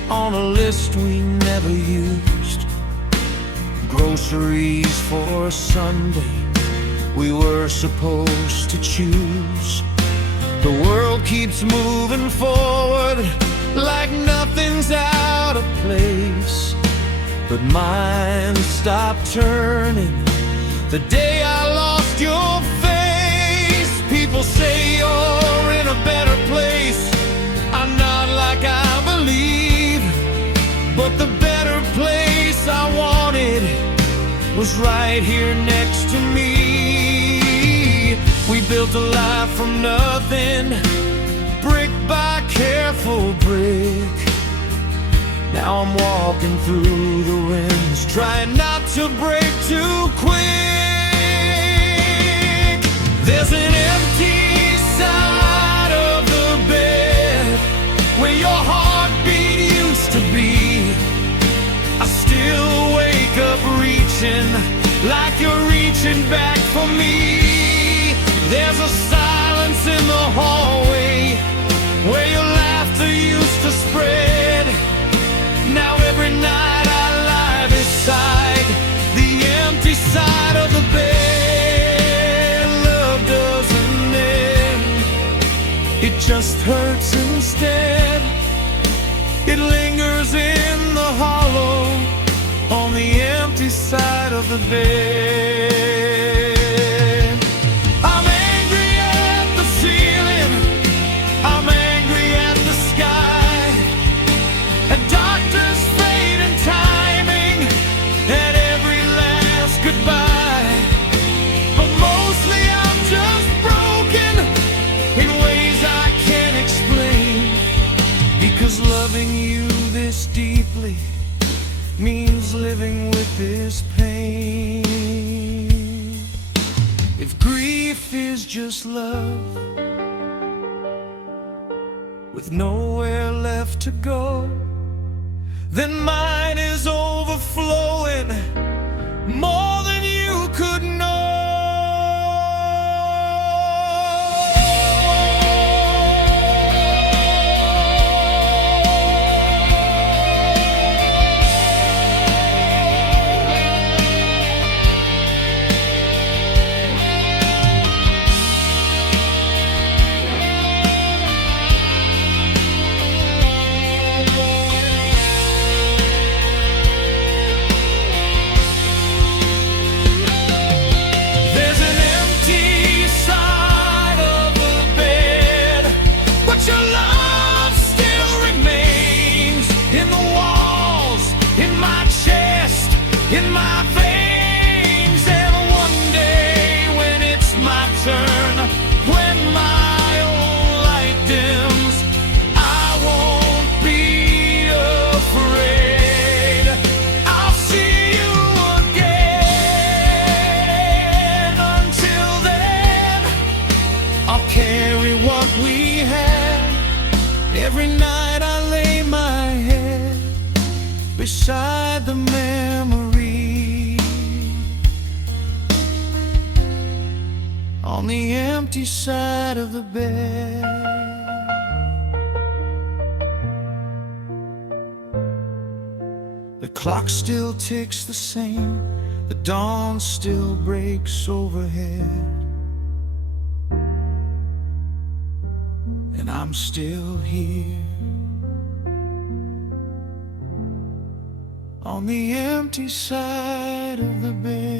on a list we never used. Groceries for Sunday we were supposed to choose. The world keeps moving forward like nothing's out of place, but mine stopped turning the day I lost your face. People say you're in a better place. I'm not like I believe, but the better place I wanted was right here next to me. We built a life from nothing, brick by careful brick. Now I'm walking through the winds, trying not to break too quick. There's an empty side of the bed where your heartbeat used to be. I still wake up reaching like you're reaching back for me. There's a silence in the hallway where your laughter used to spread. Now every night I lie beside the empty side of the bed. Love doesn't end, it just hurts instead. It lingers in the hollow on the empty side of the bed. I'm angry at the ceiling, I'm angry at the sky, and doctors fade in timing, and every is just love, with nowhere left to go, then mine is overflowing, more than you could know. In my veins, and one day when it's my turn, when my own light dims, I won't be afraid. I'll see you again. Until then, I'll carry what we had. Every night I lay my head beside the memory on the empty side of the bed. The clock still ticks the same, the dawn still breaks overhead, and I'm still here on the empty side of the bed.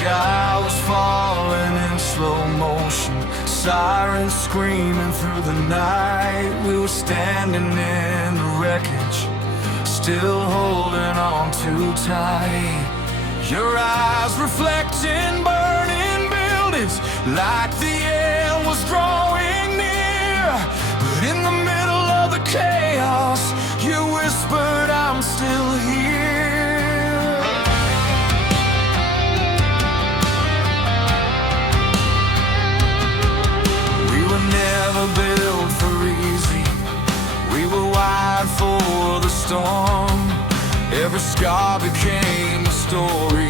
Sky was falling in slow motion, sirens screaming through the night. We were standing in the wreckage, still holding on too tight. Your eyes reflecting burning buildings, like the end was drawing near. But in the middle of the chaos, you whispered, I'm still here. Never built for easy, we were wired for the storm. Every scar became a story,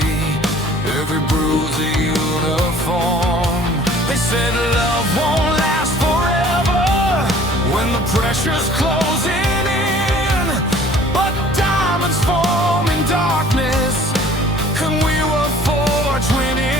every bruise a uniform. They said love won't last forever when the pressure's closing in, but diamonds form in darkness, and we were forged winning.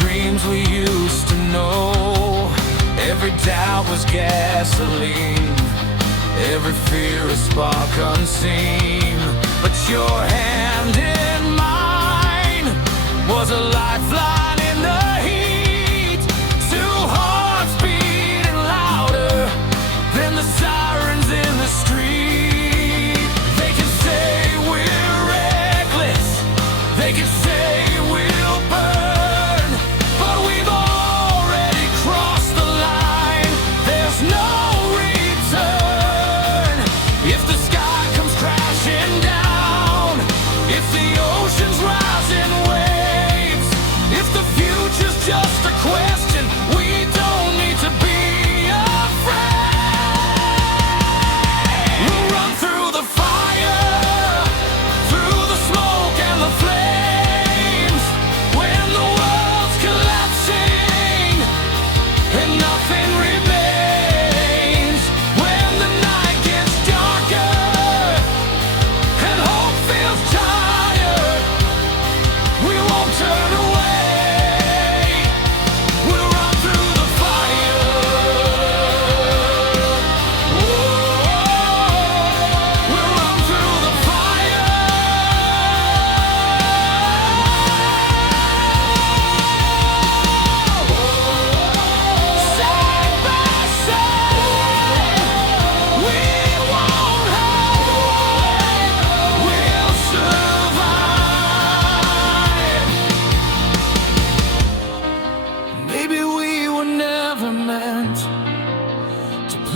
Dreams we used to know. Every doubt was gasoline, every fear a spark unseen. But your hand in mine was a lifeline in the heat. Two hearts beating louder than the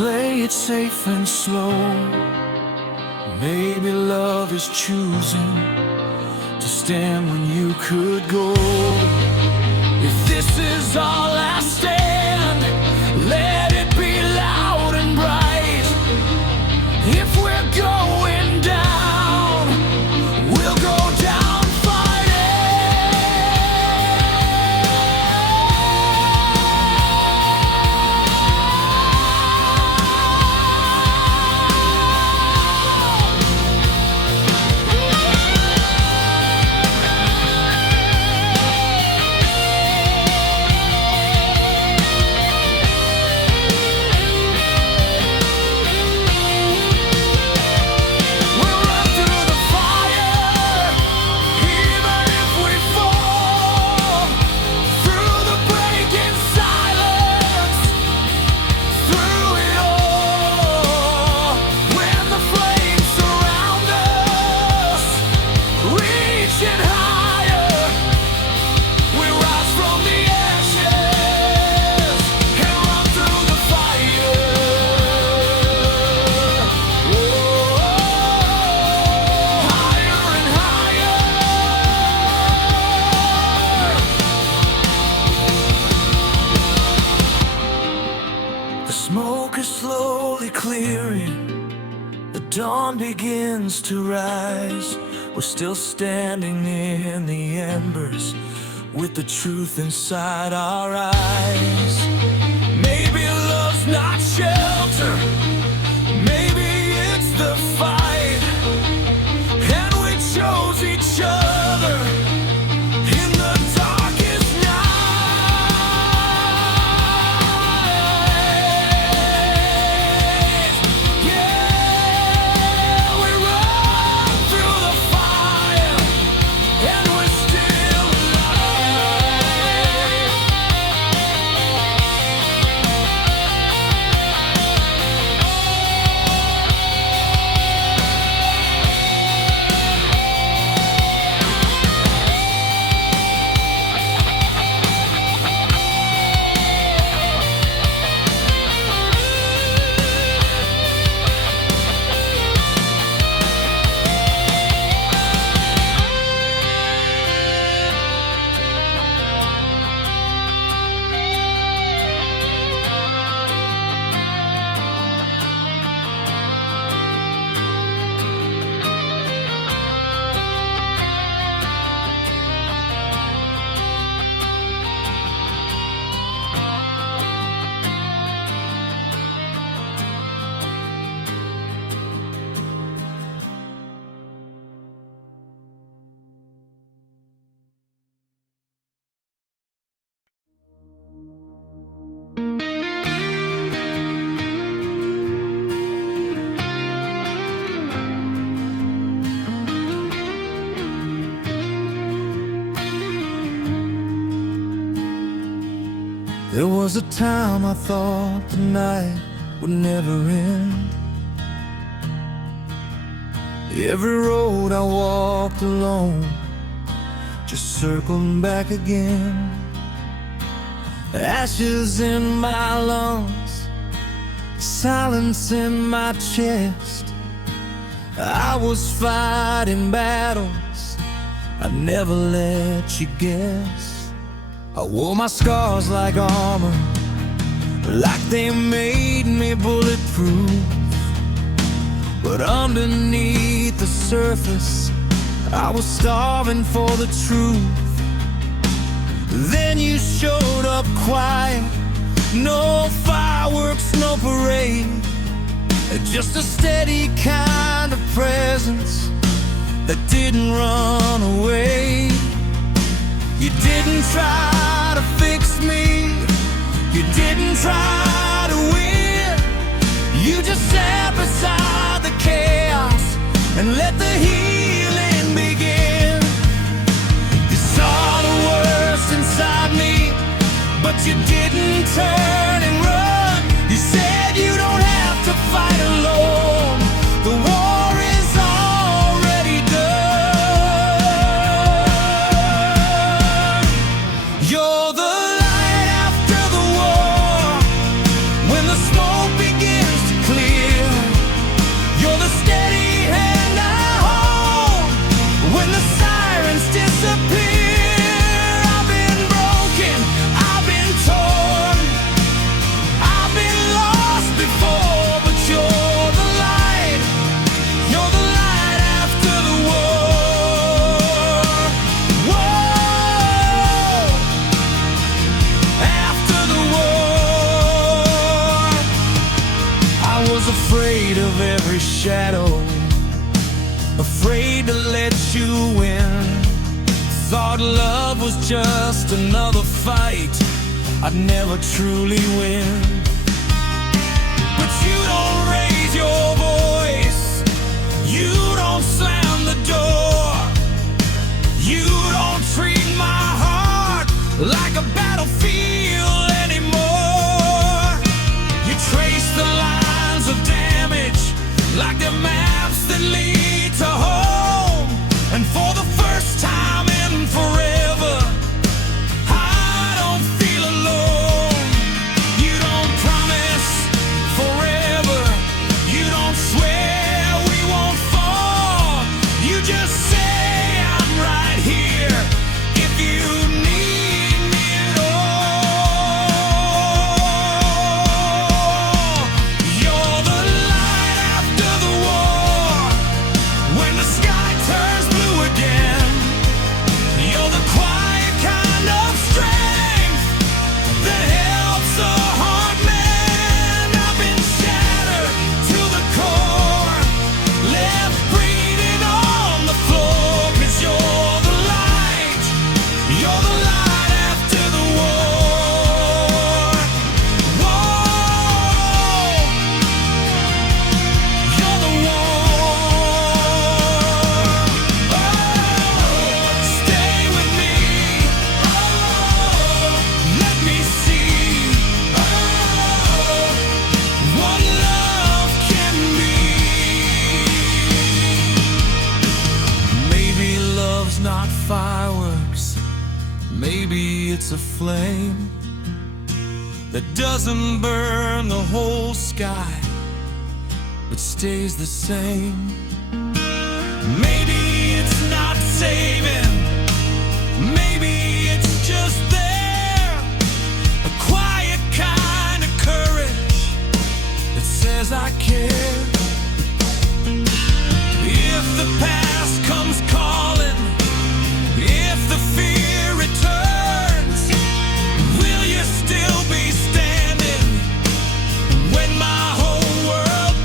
play it safe and slow. Maybe love is choosing to stand when you could go. If this is our last stand, let it be loud and bright. If we're going down, we'll go down dawn begins to rise. We're still standing in the embers with the truth inside our eyes. Maybe love's not shelter, maybe it's the fight, and we chose each other in the darkest night. Yeah, we run through the fire, and we're still alive. There was a time I thought the night would never end. Every road I walked alone just circled back again. Ashes in my lungs, silence in my chest. I was fighting battles I'd never let you guess. I wore my scars like armor, like they made me bulletproof. But underneath the surface, I was starving for the truth. Then you showed up quiet, no fireworks, no parade, just a steady kind of presence that didn't run away. You didn't try to fix me, you didn't try to win. You just sat beside the chaos and let the healing begin. You saw the worst inside me, but you didn't turn and run. You said you don't have to fight alone, the war is already done. You're the light after the war, shadow, afraid to let you in. Thought love was just another fight I'd never truly win. But you don't raise your voice, you don't slam the door, you don't treat my heart like a battlefield anymore. You trace the lines of damage like the maps that lead to home. And for the first time in forever, I don't feel alone. You don't promise forever, you don't swear we won't fall. You just say I'm right here if you need me at all. You're the light after the war, when the sky turns blue again. You're the quiet kind of strength that helps a hard man. I've been shattered to the core, left bleeding on the floor. 'Cause you're the light after the war. Whoa, you're the war. Stay with me, let me see what love can be. Maybe love's not fireworks, maybe it's a flame that doesn't burn the whole sky but stays the same. Maybe it's not saving, maybe it's just there, a quiet kind of courage that says I care. If the past comes calling, if the fear returns, will you still be standing when my whole world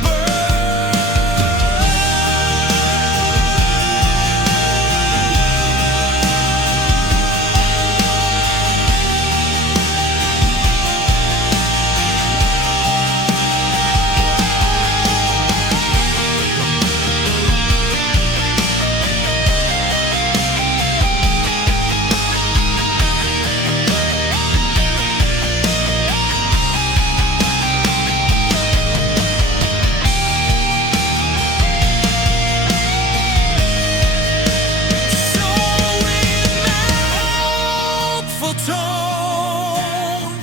tone,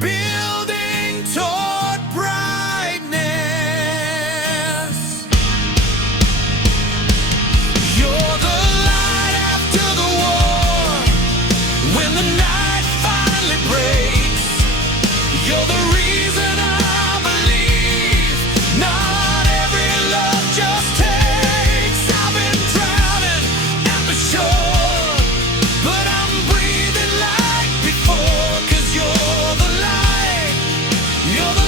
building toward brightness. You're the light after the war, when the night finally breaks. You're the reason I believe not every love just takes. I've been drowning at the shore, but I'm breathing like before. 'Cause you're the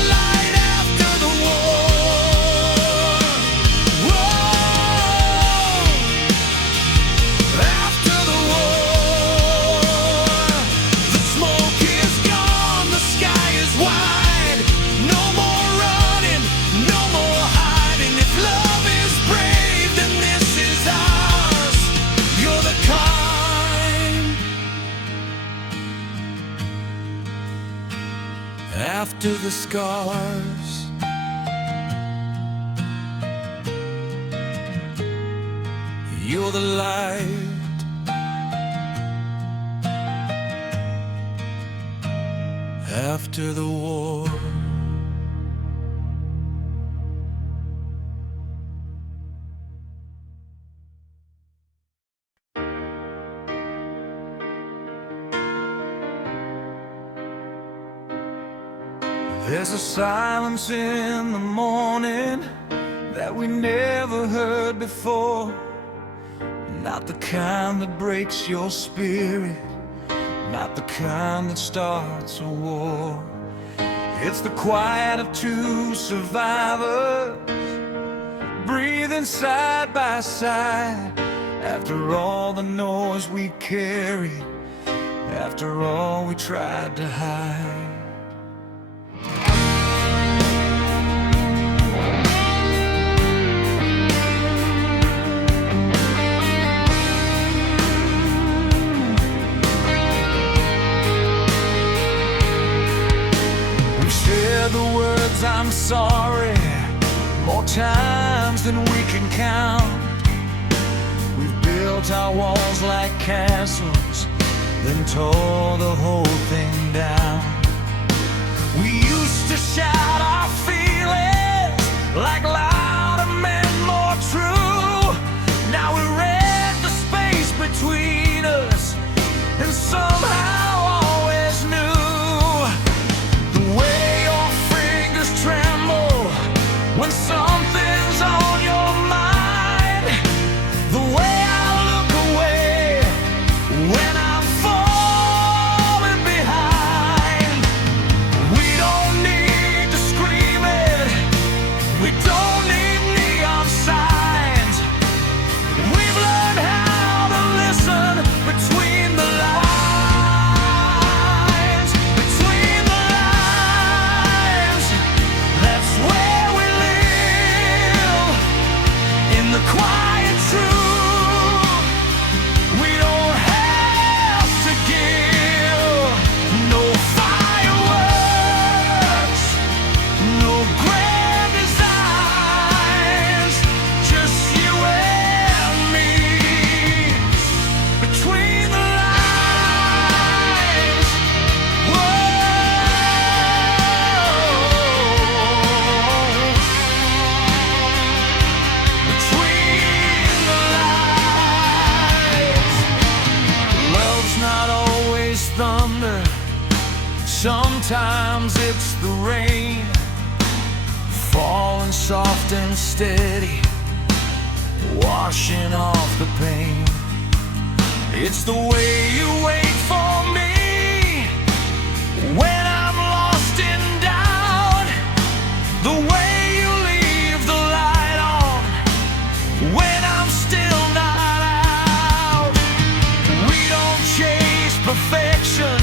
light after the war. Whoa, after the war. The smoke is gone, the sky is wide. No more running, no more hiding. If love is brave, then this is ours. You're the kind after the scars. You're the light after the war. There's a silence in the morning that we never heard before. Not the kind that breaks your spirit, not the kind that starts a war. It's the quiet of two survivors, breathing side by side. After all the noise we carried, after all we tried to hide. Said the words I'm sorry more times than we can count. We've built our walls like castles, then tore the whole thing down. We used to shout our feelings like louder men, more true. Now we read the space between us and somehow always knew the way tremble when something's on your mind, the way I look away when I'm falling behind. We don't need to scream it, we don't need neon signs. We've learned how to listen between the lines. Quiet truth, we don't have to give no fireworks, no grand designs, just you and me between the lines. Whoa. Thunder, sometimes it's the rain, falling soft and steady, washing off the pain. It's the way you wait for me when I'm lost in doubt, the way you leave the light on when I'm still not out. We don't chase perfection,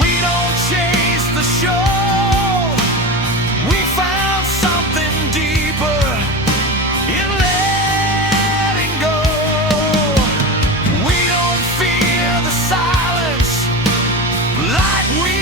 we don't chase the show. We found something deeper in letting go. We don't fear the silence like we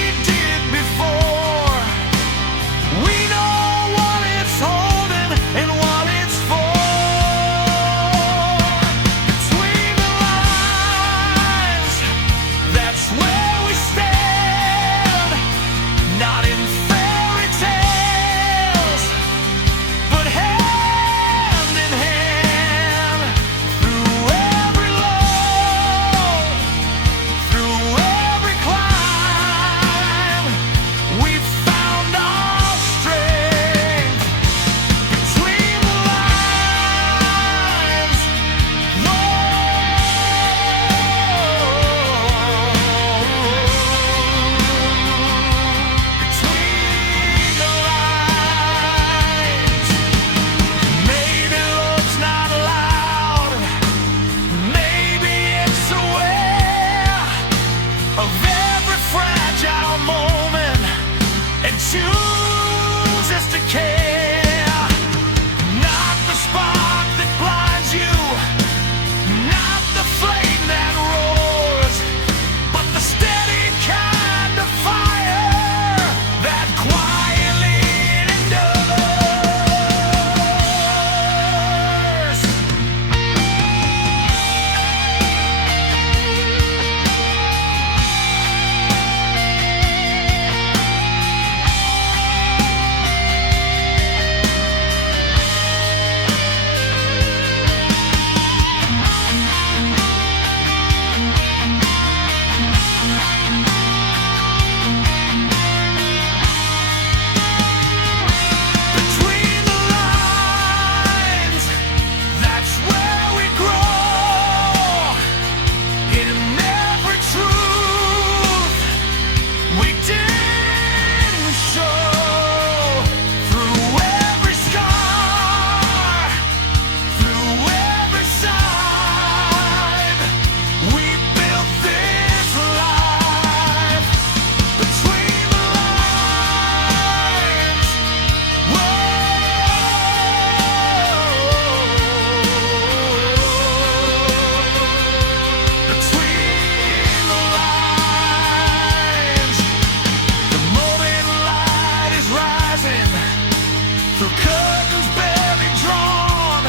through curtains barely drawn.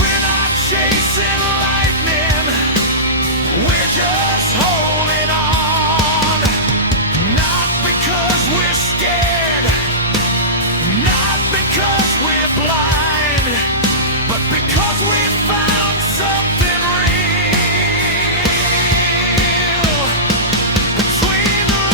We're not chasing lightning, we're just holding on. Not because we're scared, not because we're blind, but because we found something real between the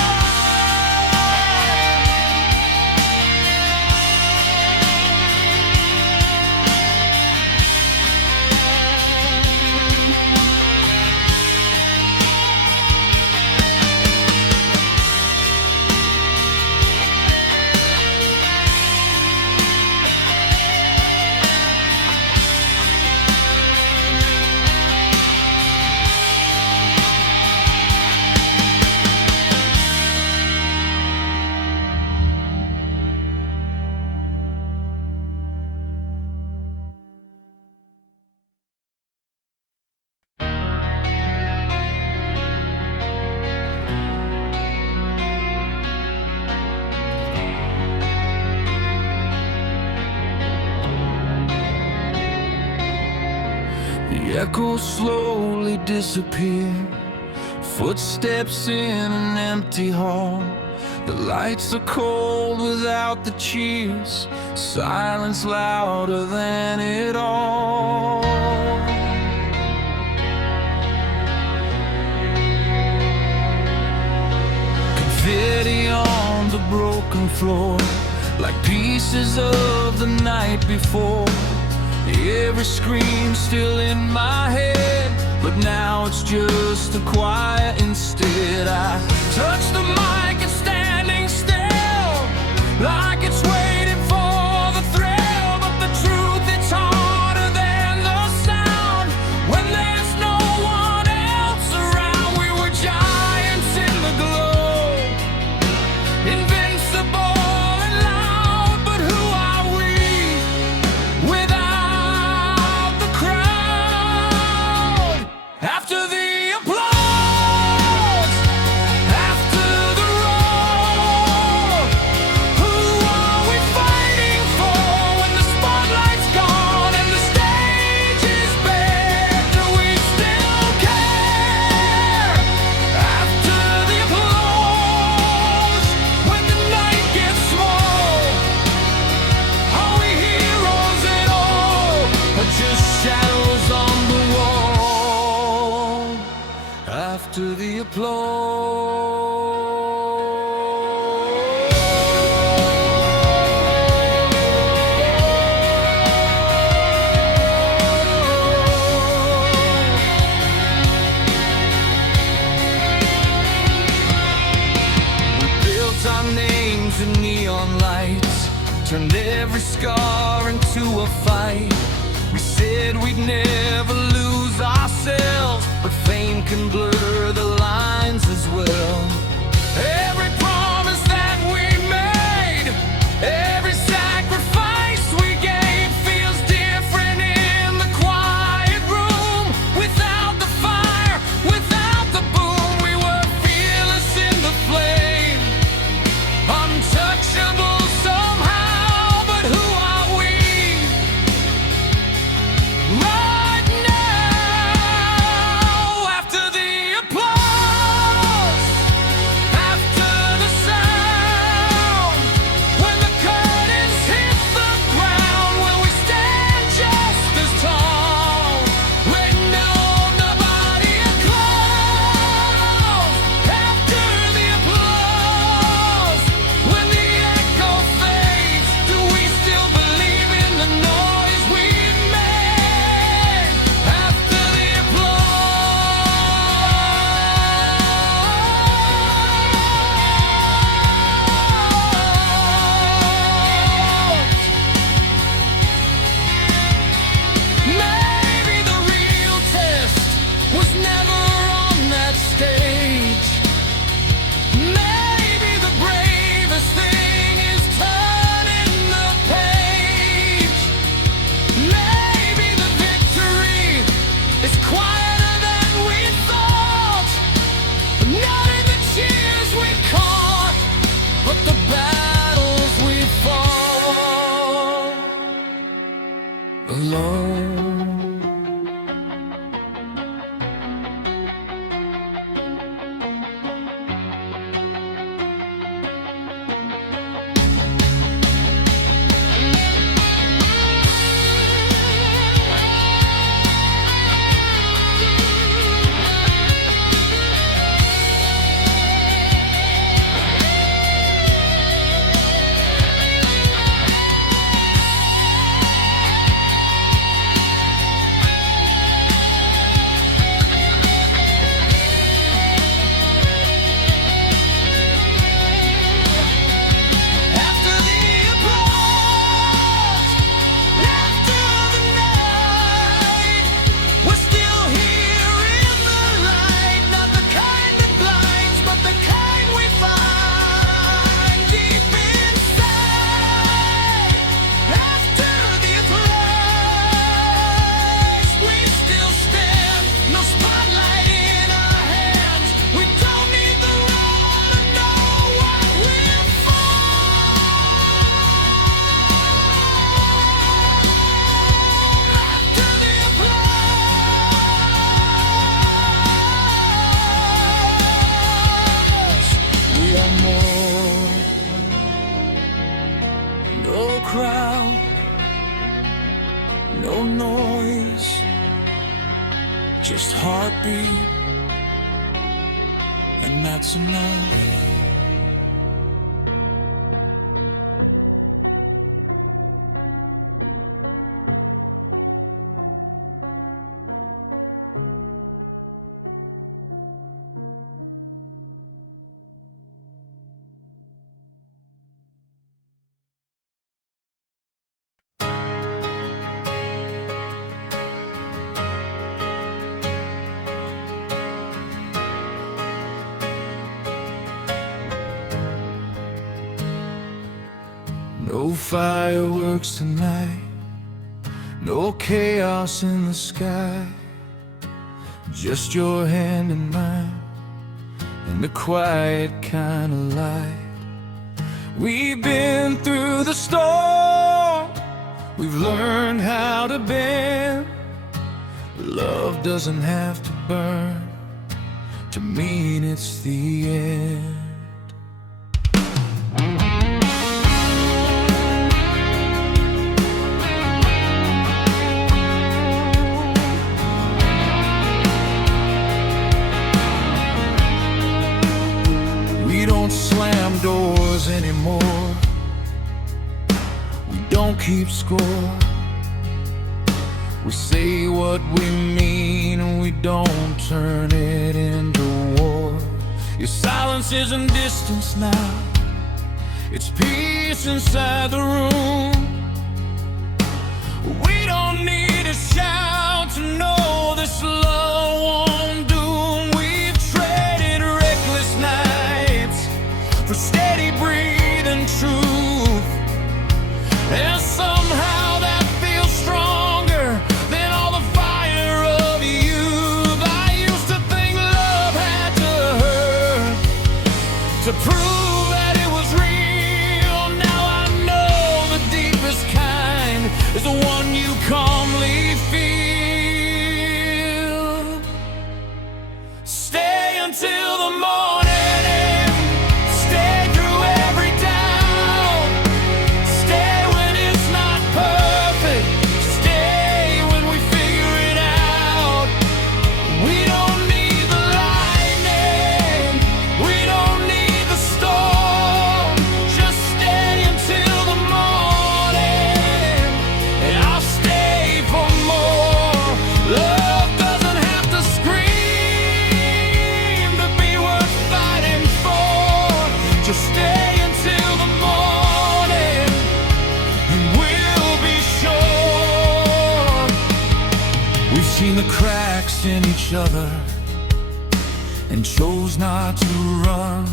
The echoes slowly disappear, footsteps in an empty hall. The lights are cold without the cheers, silence louder than it all. Confetti on the broken floor, like pieces of the night before. Every scream still in my head, but now it's just a quiet instead. I touch the mic and standing still, like it's waiting for the thrill. But the truth, it's harder than the sound. When there's no one else around, we were giants in the glow, invincible and loud. But who are we without after the applause, after the roar? Who are we fighting for when the spotlight's gone and the stage is bare? Do we still care? After the applause, when the night gets small, are we heroes at all, or just shadows on the wall? After the we built our names in neon lights, turned every scar into a fight. We said we'd never lose ourselves, but fame can blur the lines as well. Every promise that we made, every sacrifice we gave feels different in the quiet room. Without the fire, without the boom, we were fearless in the flame, untouchable somehow. But who are we right now? After the applause, after no crowd, no noise, just heartbeat, and that's enough. No fireworks tonight, no chaos in the sky, just your hand in mine, and the quiet kind of light. We've been through the storm, we've learned how to bend. Love doesn't have to burn to mean it's the end. We don't slam doors anymore, we don't keep score. We say what we mean and we don't turn it into war. Your silence isn't distance now, it's peace inside the room. We don't need a shout to know this love won't doom. We've traded reckless nights for steady breathing truth, and somehow that feels stronger than all the fire of youth. I used to think love had to hurt to prove that it was real. Now I know the deepest kind is the one you calmly feel. Stay until the morning, seen the cracks in each other and chose not to run.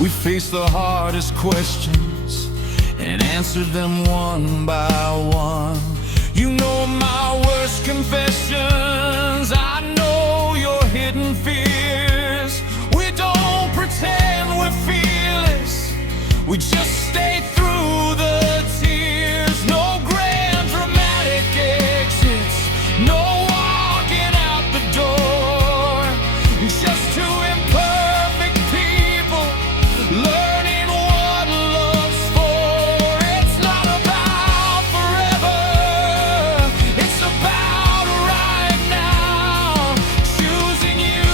We faced the hardest questions and answered them one by one. You know my worst confessions, I know your hidden fears. We don't pretend we're fearless, we just stay through the tears. No grand dramatic exits, no walking out the door, just two imperfect people learning what love's for. It's not about forever, it's about right now, choosing you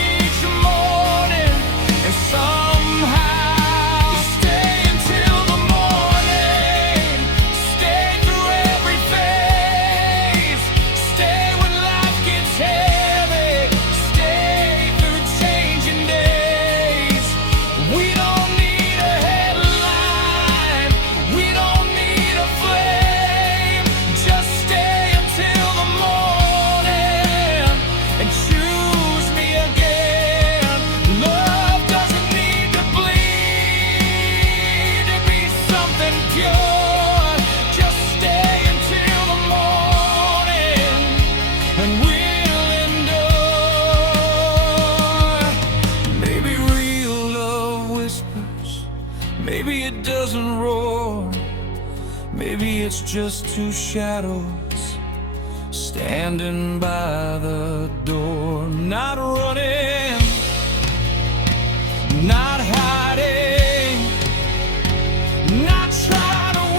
each morning, and somehow stay until the morning, stay through every phase, stay when life gets heavy, stay through changing days. We don't need a headline, we don't need a flame, just stay until the morning and choose me again. Love doesn't need to bleed to be something pure, just stay until the morning and we'll endure. Maybe real love whispers, maybe it doesn't roar, maybe it's just two shadows standing by the door. Not running, not hiding, not trying to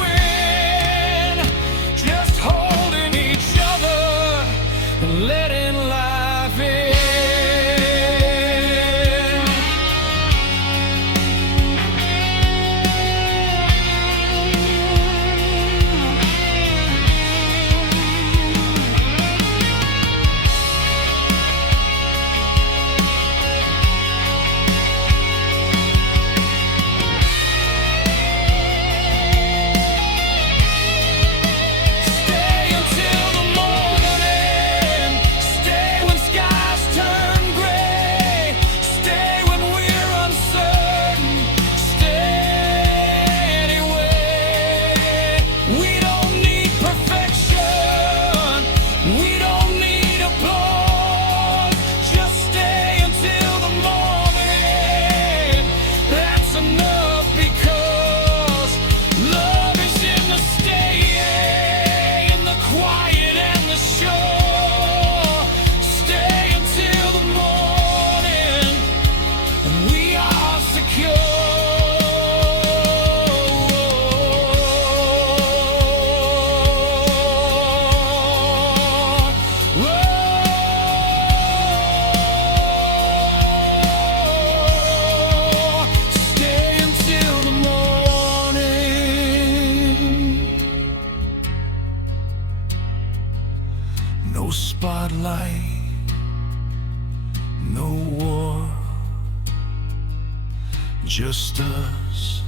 just us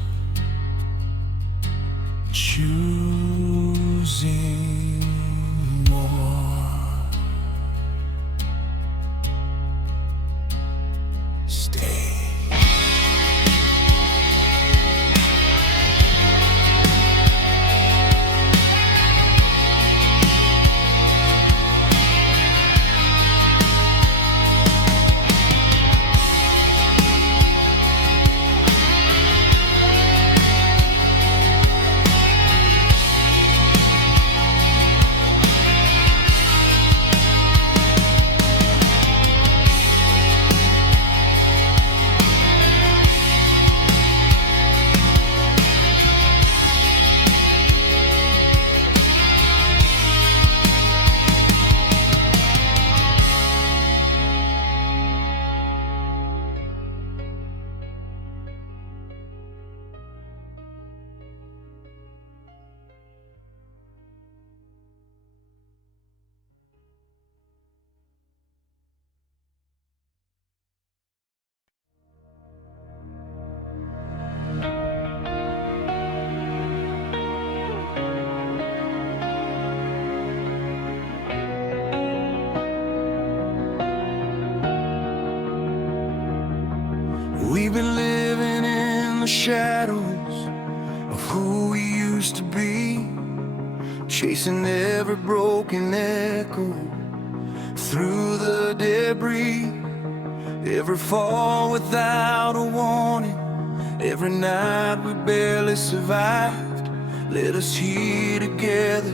choosing more. Stay. We've been living in the shadows of who we used to be, chasing every broken echo through the debris. Every fall without a warning, every night we barely survived, led us here together,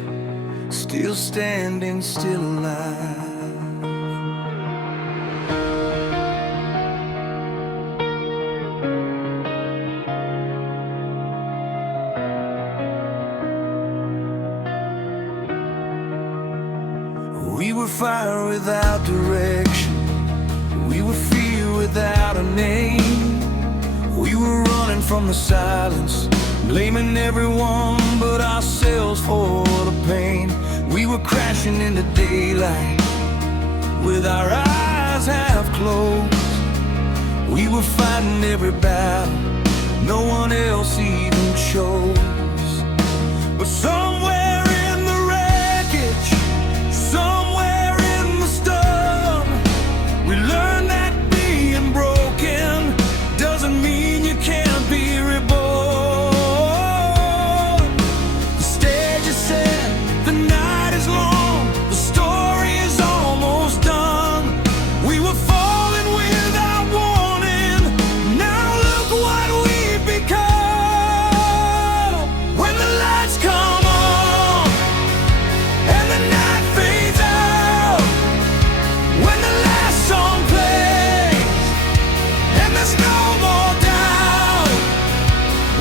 still standing, still alive. We were fire without direction, we were fear without a name. We were running from the silence, blaming everyone but ourselves for the pain. We were crashing into daylight with our eyes half closed. We were fighting every battle no one else even chose. But somewhere in the wreckage, somewhere in the storm, we learned that being broken doesn't mean you can't be reborn. The stage is set, the night is long, the story is almost done. We were falling without warning, now look what we've become. When the lights come on and the night fades out, when the last song plays and there's no more doubt,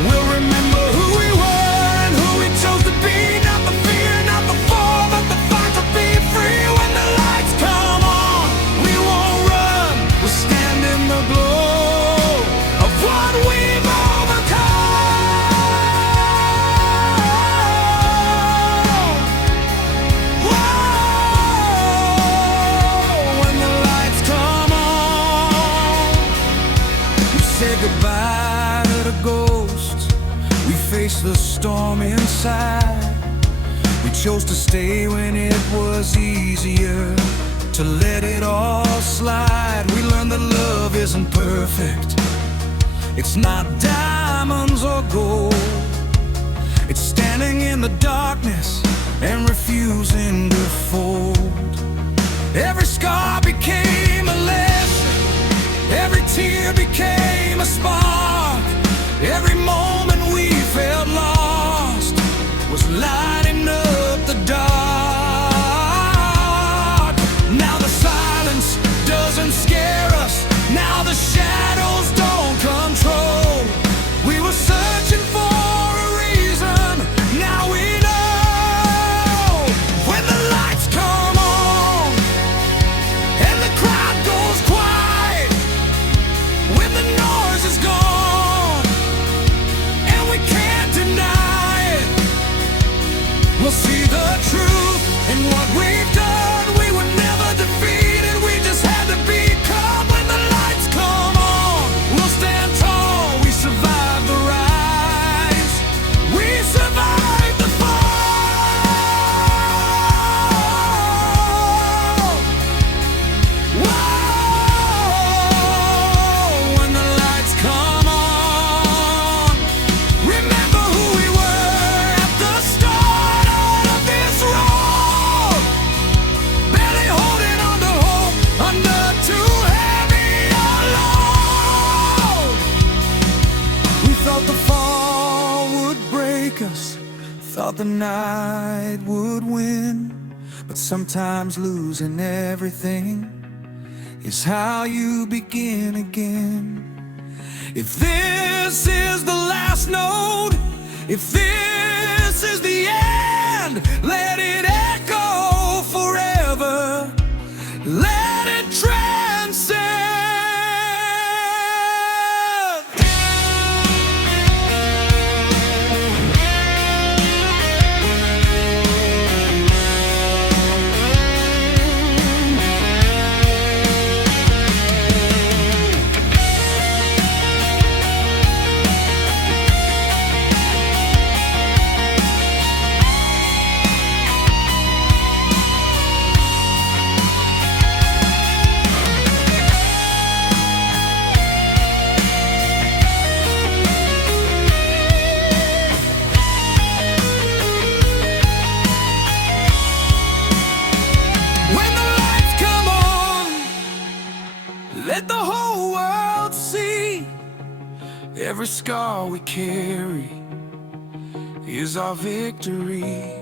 we'll remember who we were and who we chose to be. Not the fear, not the fall, but the fight to be free. When the lights come on, we won't run, we'll stand in the glow of what we've overcome. Whoa, when the lights come on, we say goodbye to the ghosts, we face the storm inside. We chose to stay when it was easier to let it all slide. We learned that love isn't perfect, it's not diamonds or gold, it's standing in the darkness and refusing to fold. Every scar became a lesson, every tear became a spark. Every moment we felt lost was lighting up the dark. Now the silence doesn't scare us, now the shadows don't control. We were searching for a reason, now we know. When the lights come on and the crowd goes quiet, when the noise is gone and we can't deny it, we'll see the truth in what we've done. We were never defeated, we just had to be calm. When the lights come on, we'll stand tall, we survived. the fall would break us, thought the night would win. But sometimes losing everything is how you begin again. If this is the last note, if this is the end, let it echo forever, let it transcend. Let the whole world see every scar we carry is our victory.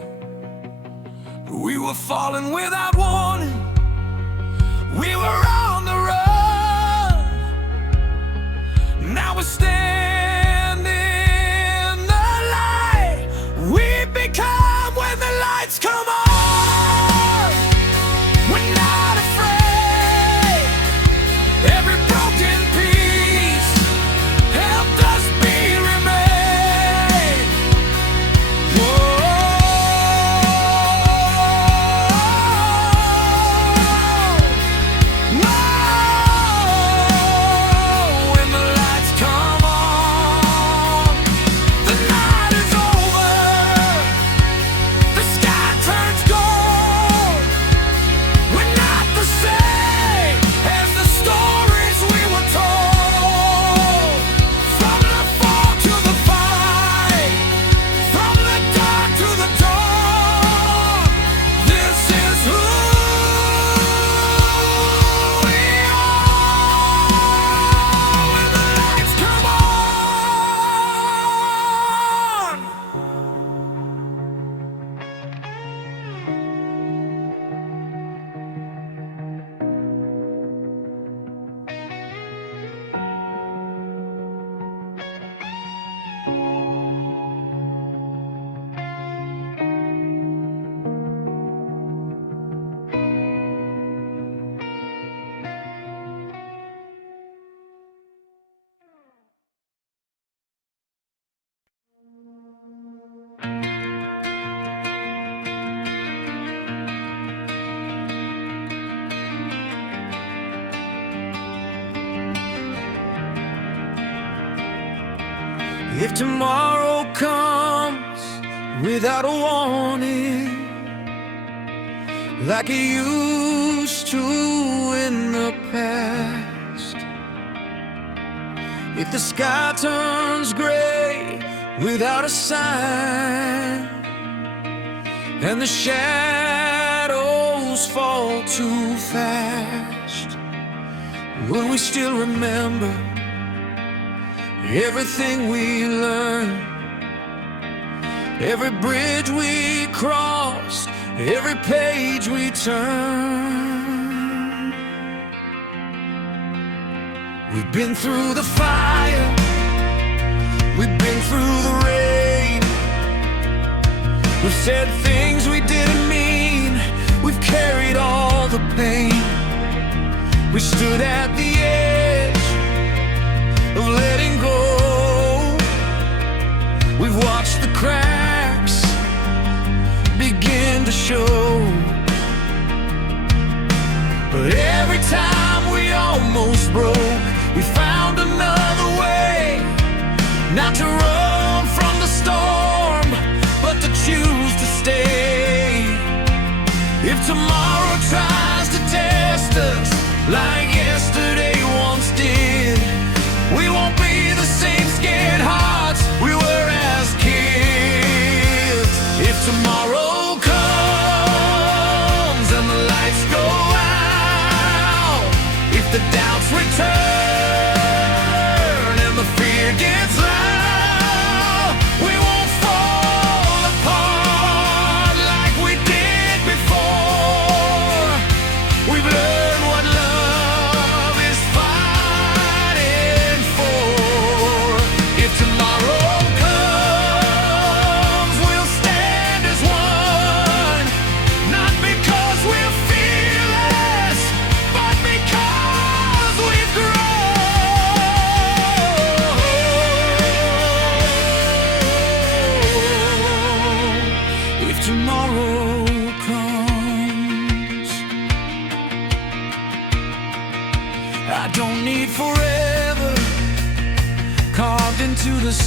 We were falling without warning, we were on the run. Now we're standing in the light we become when the lights come on. We're not afraid. Every broken piece helped us be remade. Whoa. Whoa. When the lights come on, the night is over, the sky turns gold. We're not the same as the stories we were told. From the fall to the fight, from the dark to the dawn, this is who we are. When the lights come on. If tomorrow comes without a warning, like it used to in the past, if the sky turns gray without a sign, and the shadows fall too fast, will we still remember everything we learned, every bridge we crossed, every page we turned? We've been through the fire, we've been through the rain, we've said things we didn't mean, we've carried all the pain. We stood at the edge of letting go, we've watched the cracks begin to show. But every time we almost broke, we found another way, not to run from the storm, but to choose to stay. If tomorrow tries to test us like yesterday once did, we won't be the same scared hearts we were as kids. If tomorrow comes and the lights go out, if the doubts return and the fear gets loud,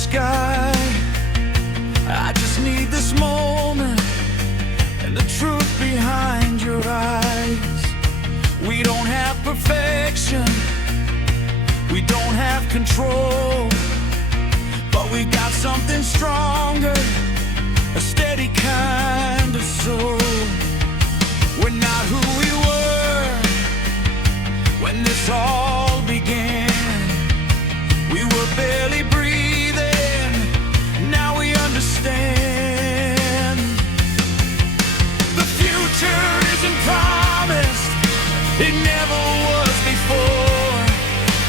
sky. I just need this moment and the truth behind your eyes. We don't have perfection, we don't have control, but we got something stronger, a steady kind of soul. We're not who we were when this all began. We were barely breathing, now we understand. The future isn't promised, it never was before,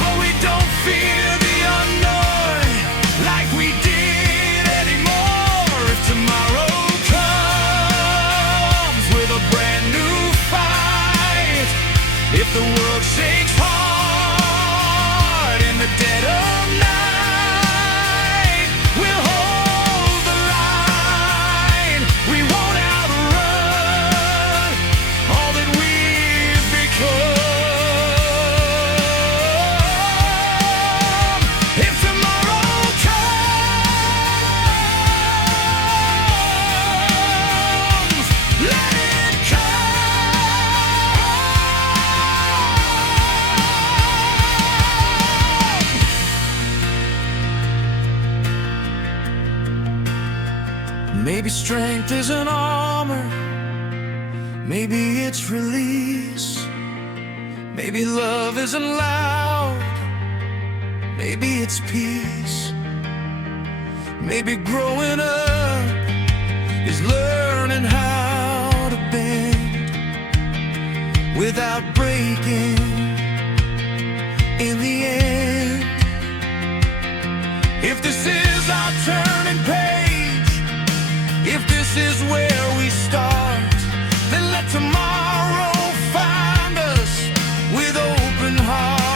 but we don't fear the unknown like we did anymore. If tomorrow comes with a brand new fight, if the world shakes hard in the dead of night, we'll hold the line. We won't outrun all that we've become. If tomorrow comes, let it come. Maybe strength isn't armor, maybe it's release. Maybe love isn't loud, maybe it's peace. Maybe growing up is learning how to bend without breaking in the end. If this is our turning page, if this is where we start, then let tomorrow find us with open hearts.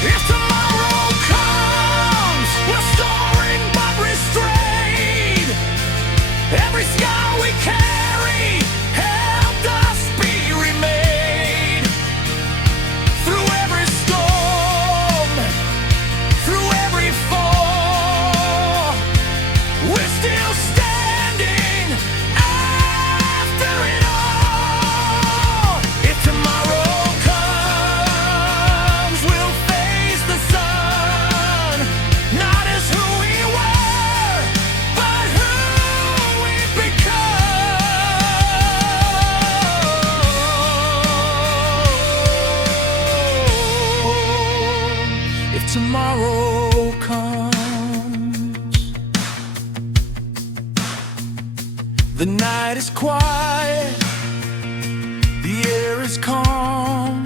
If tomorrow comes, we're soaring but restrained. Every scar we carry helped us be remade. Through every storm, through every fall, we're still standing after it all. If tomorrow comes, we'll face the sun, not as who we were, but who we've become. If tomorrow comes, the night is quiet, the air is calm,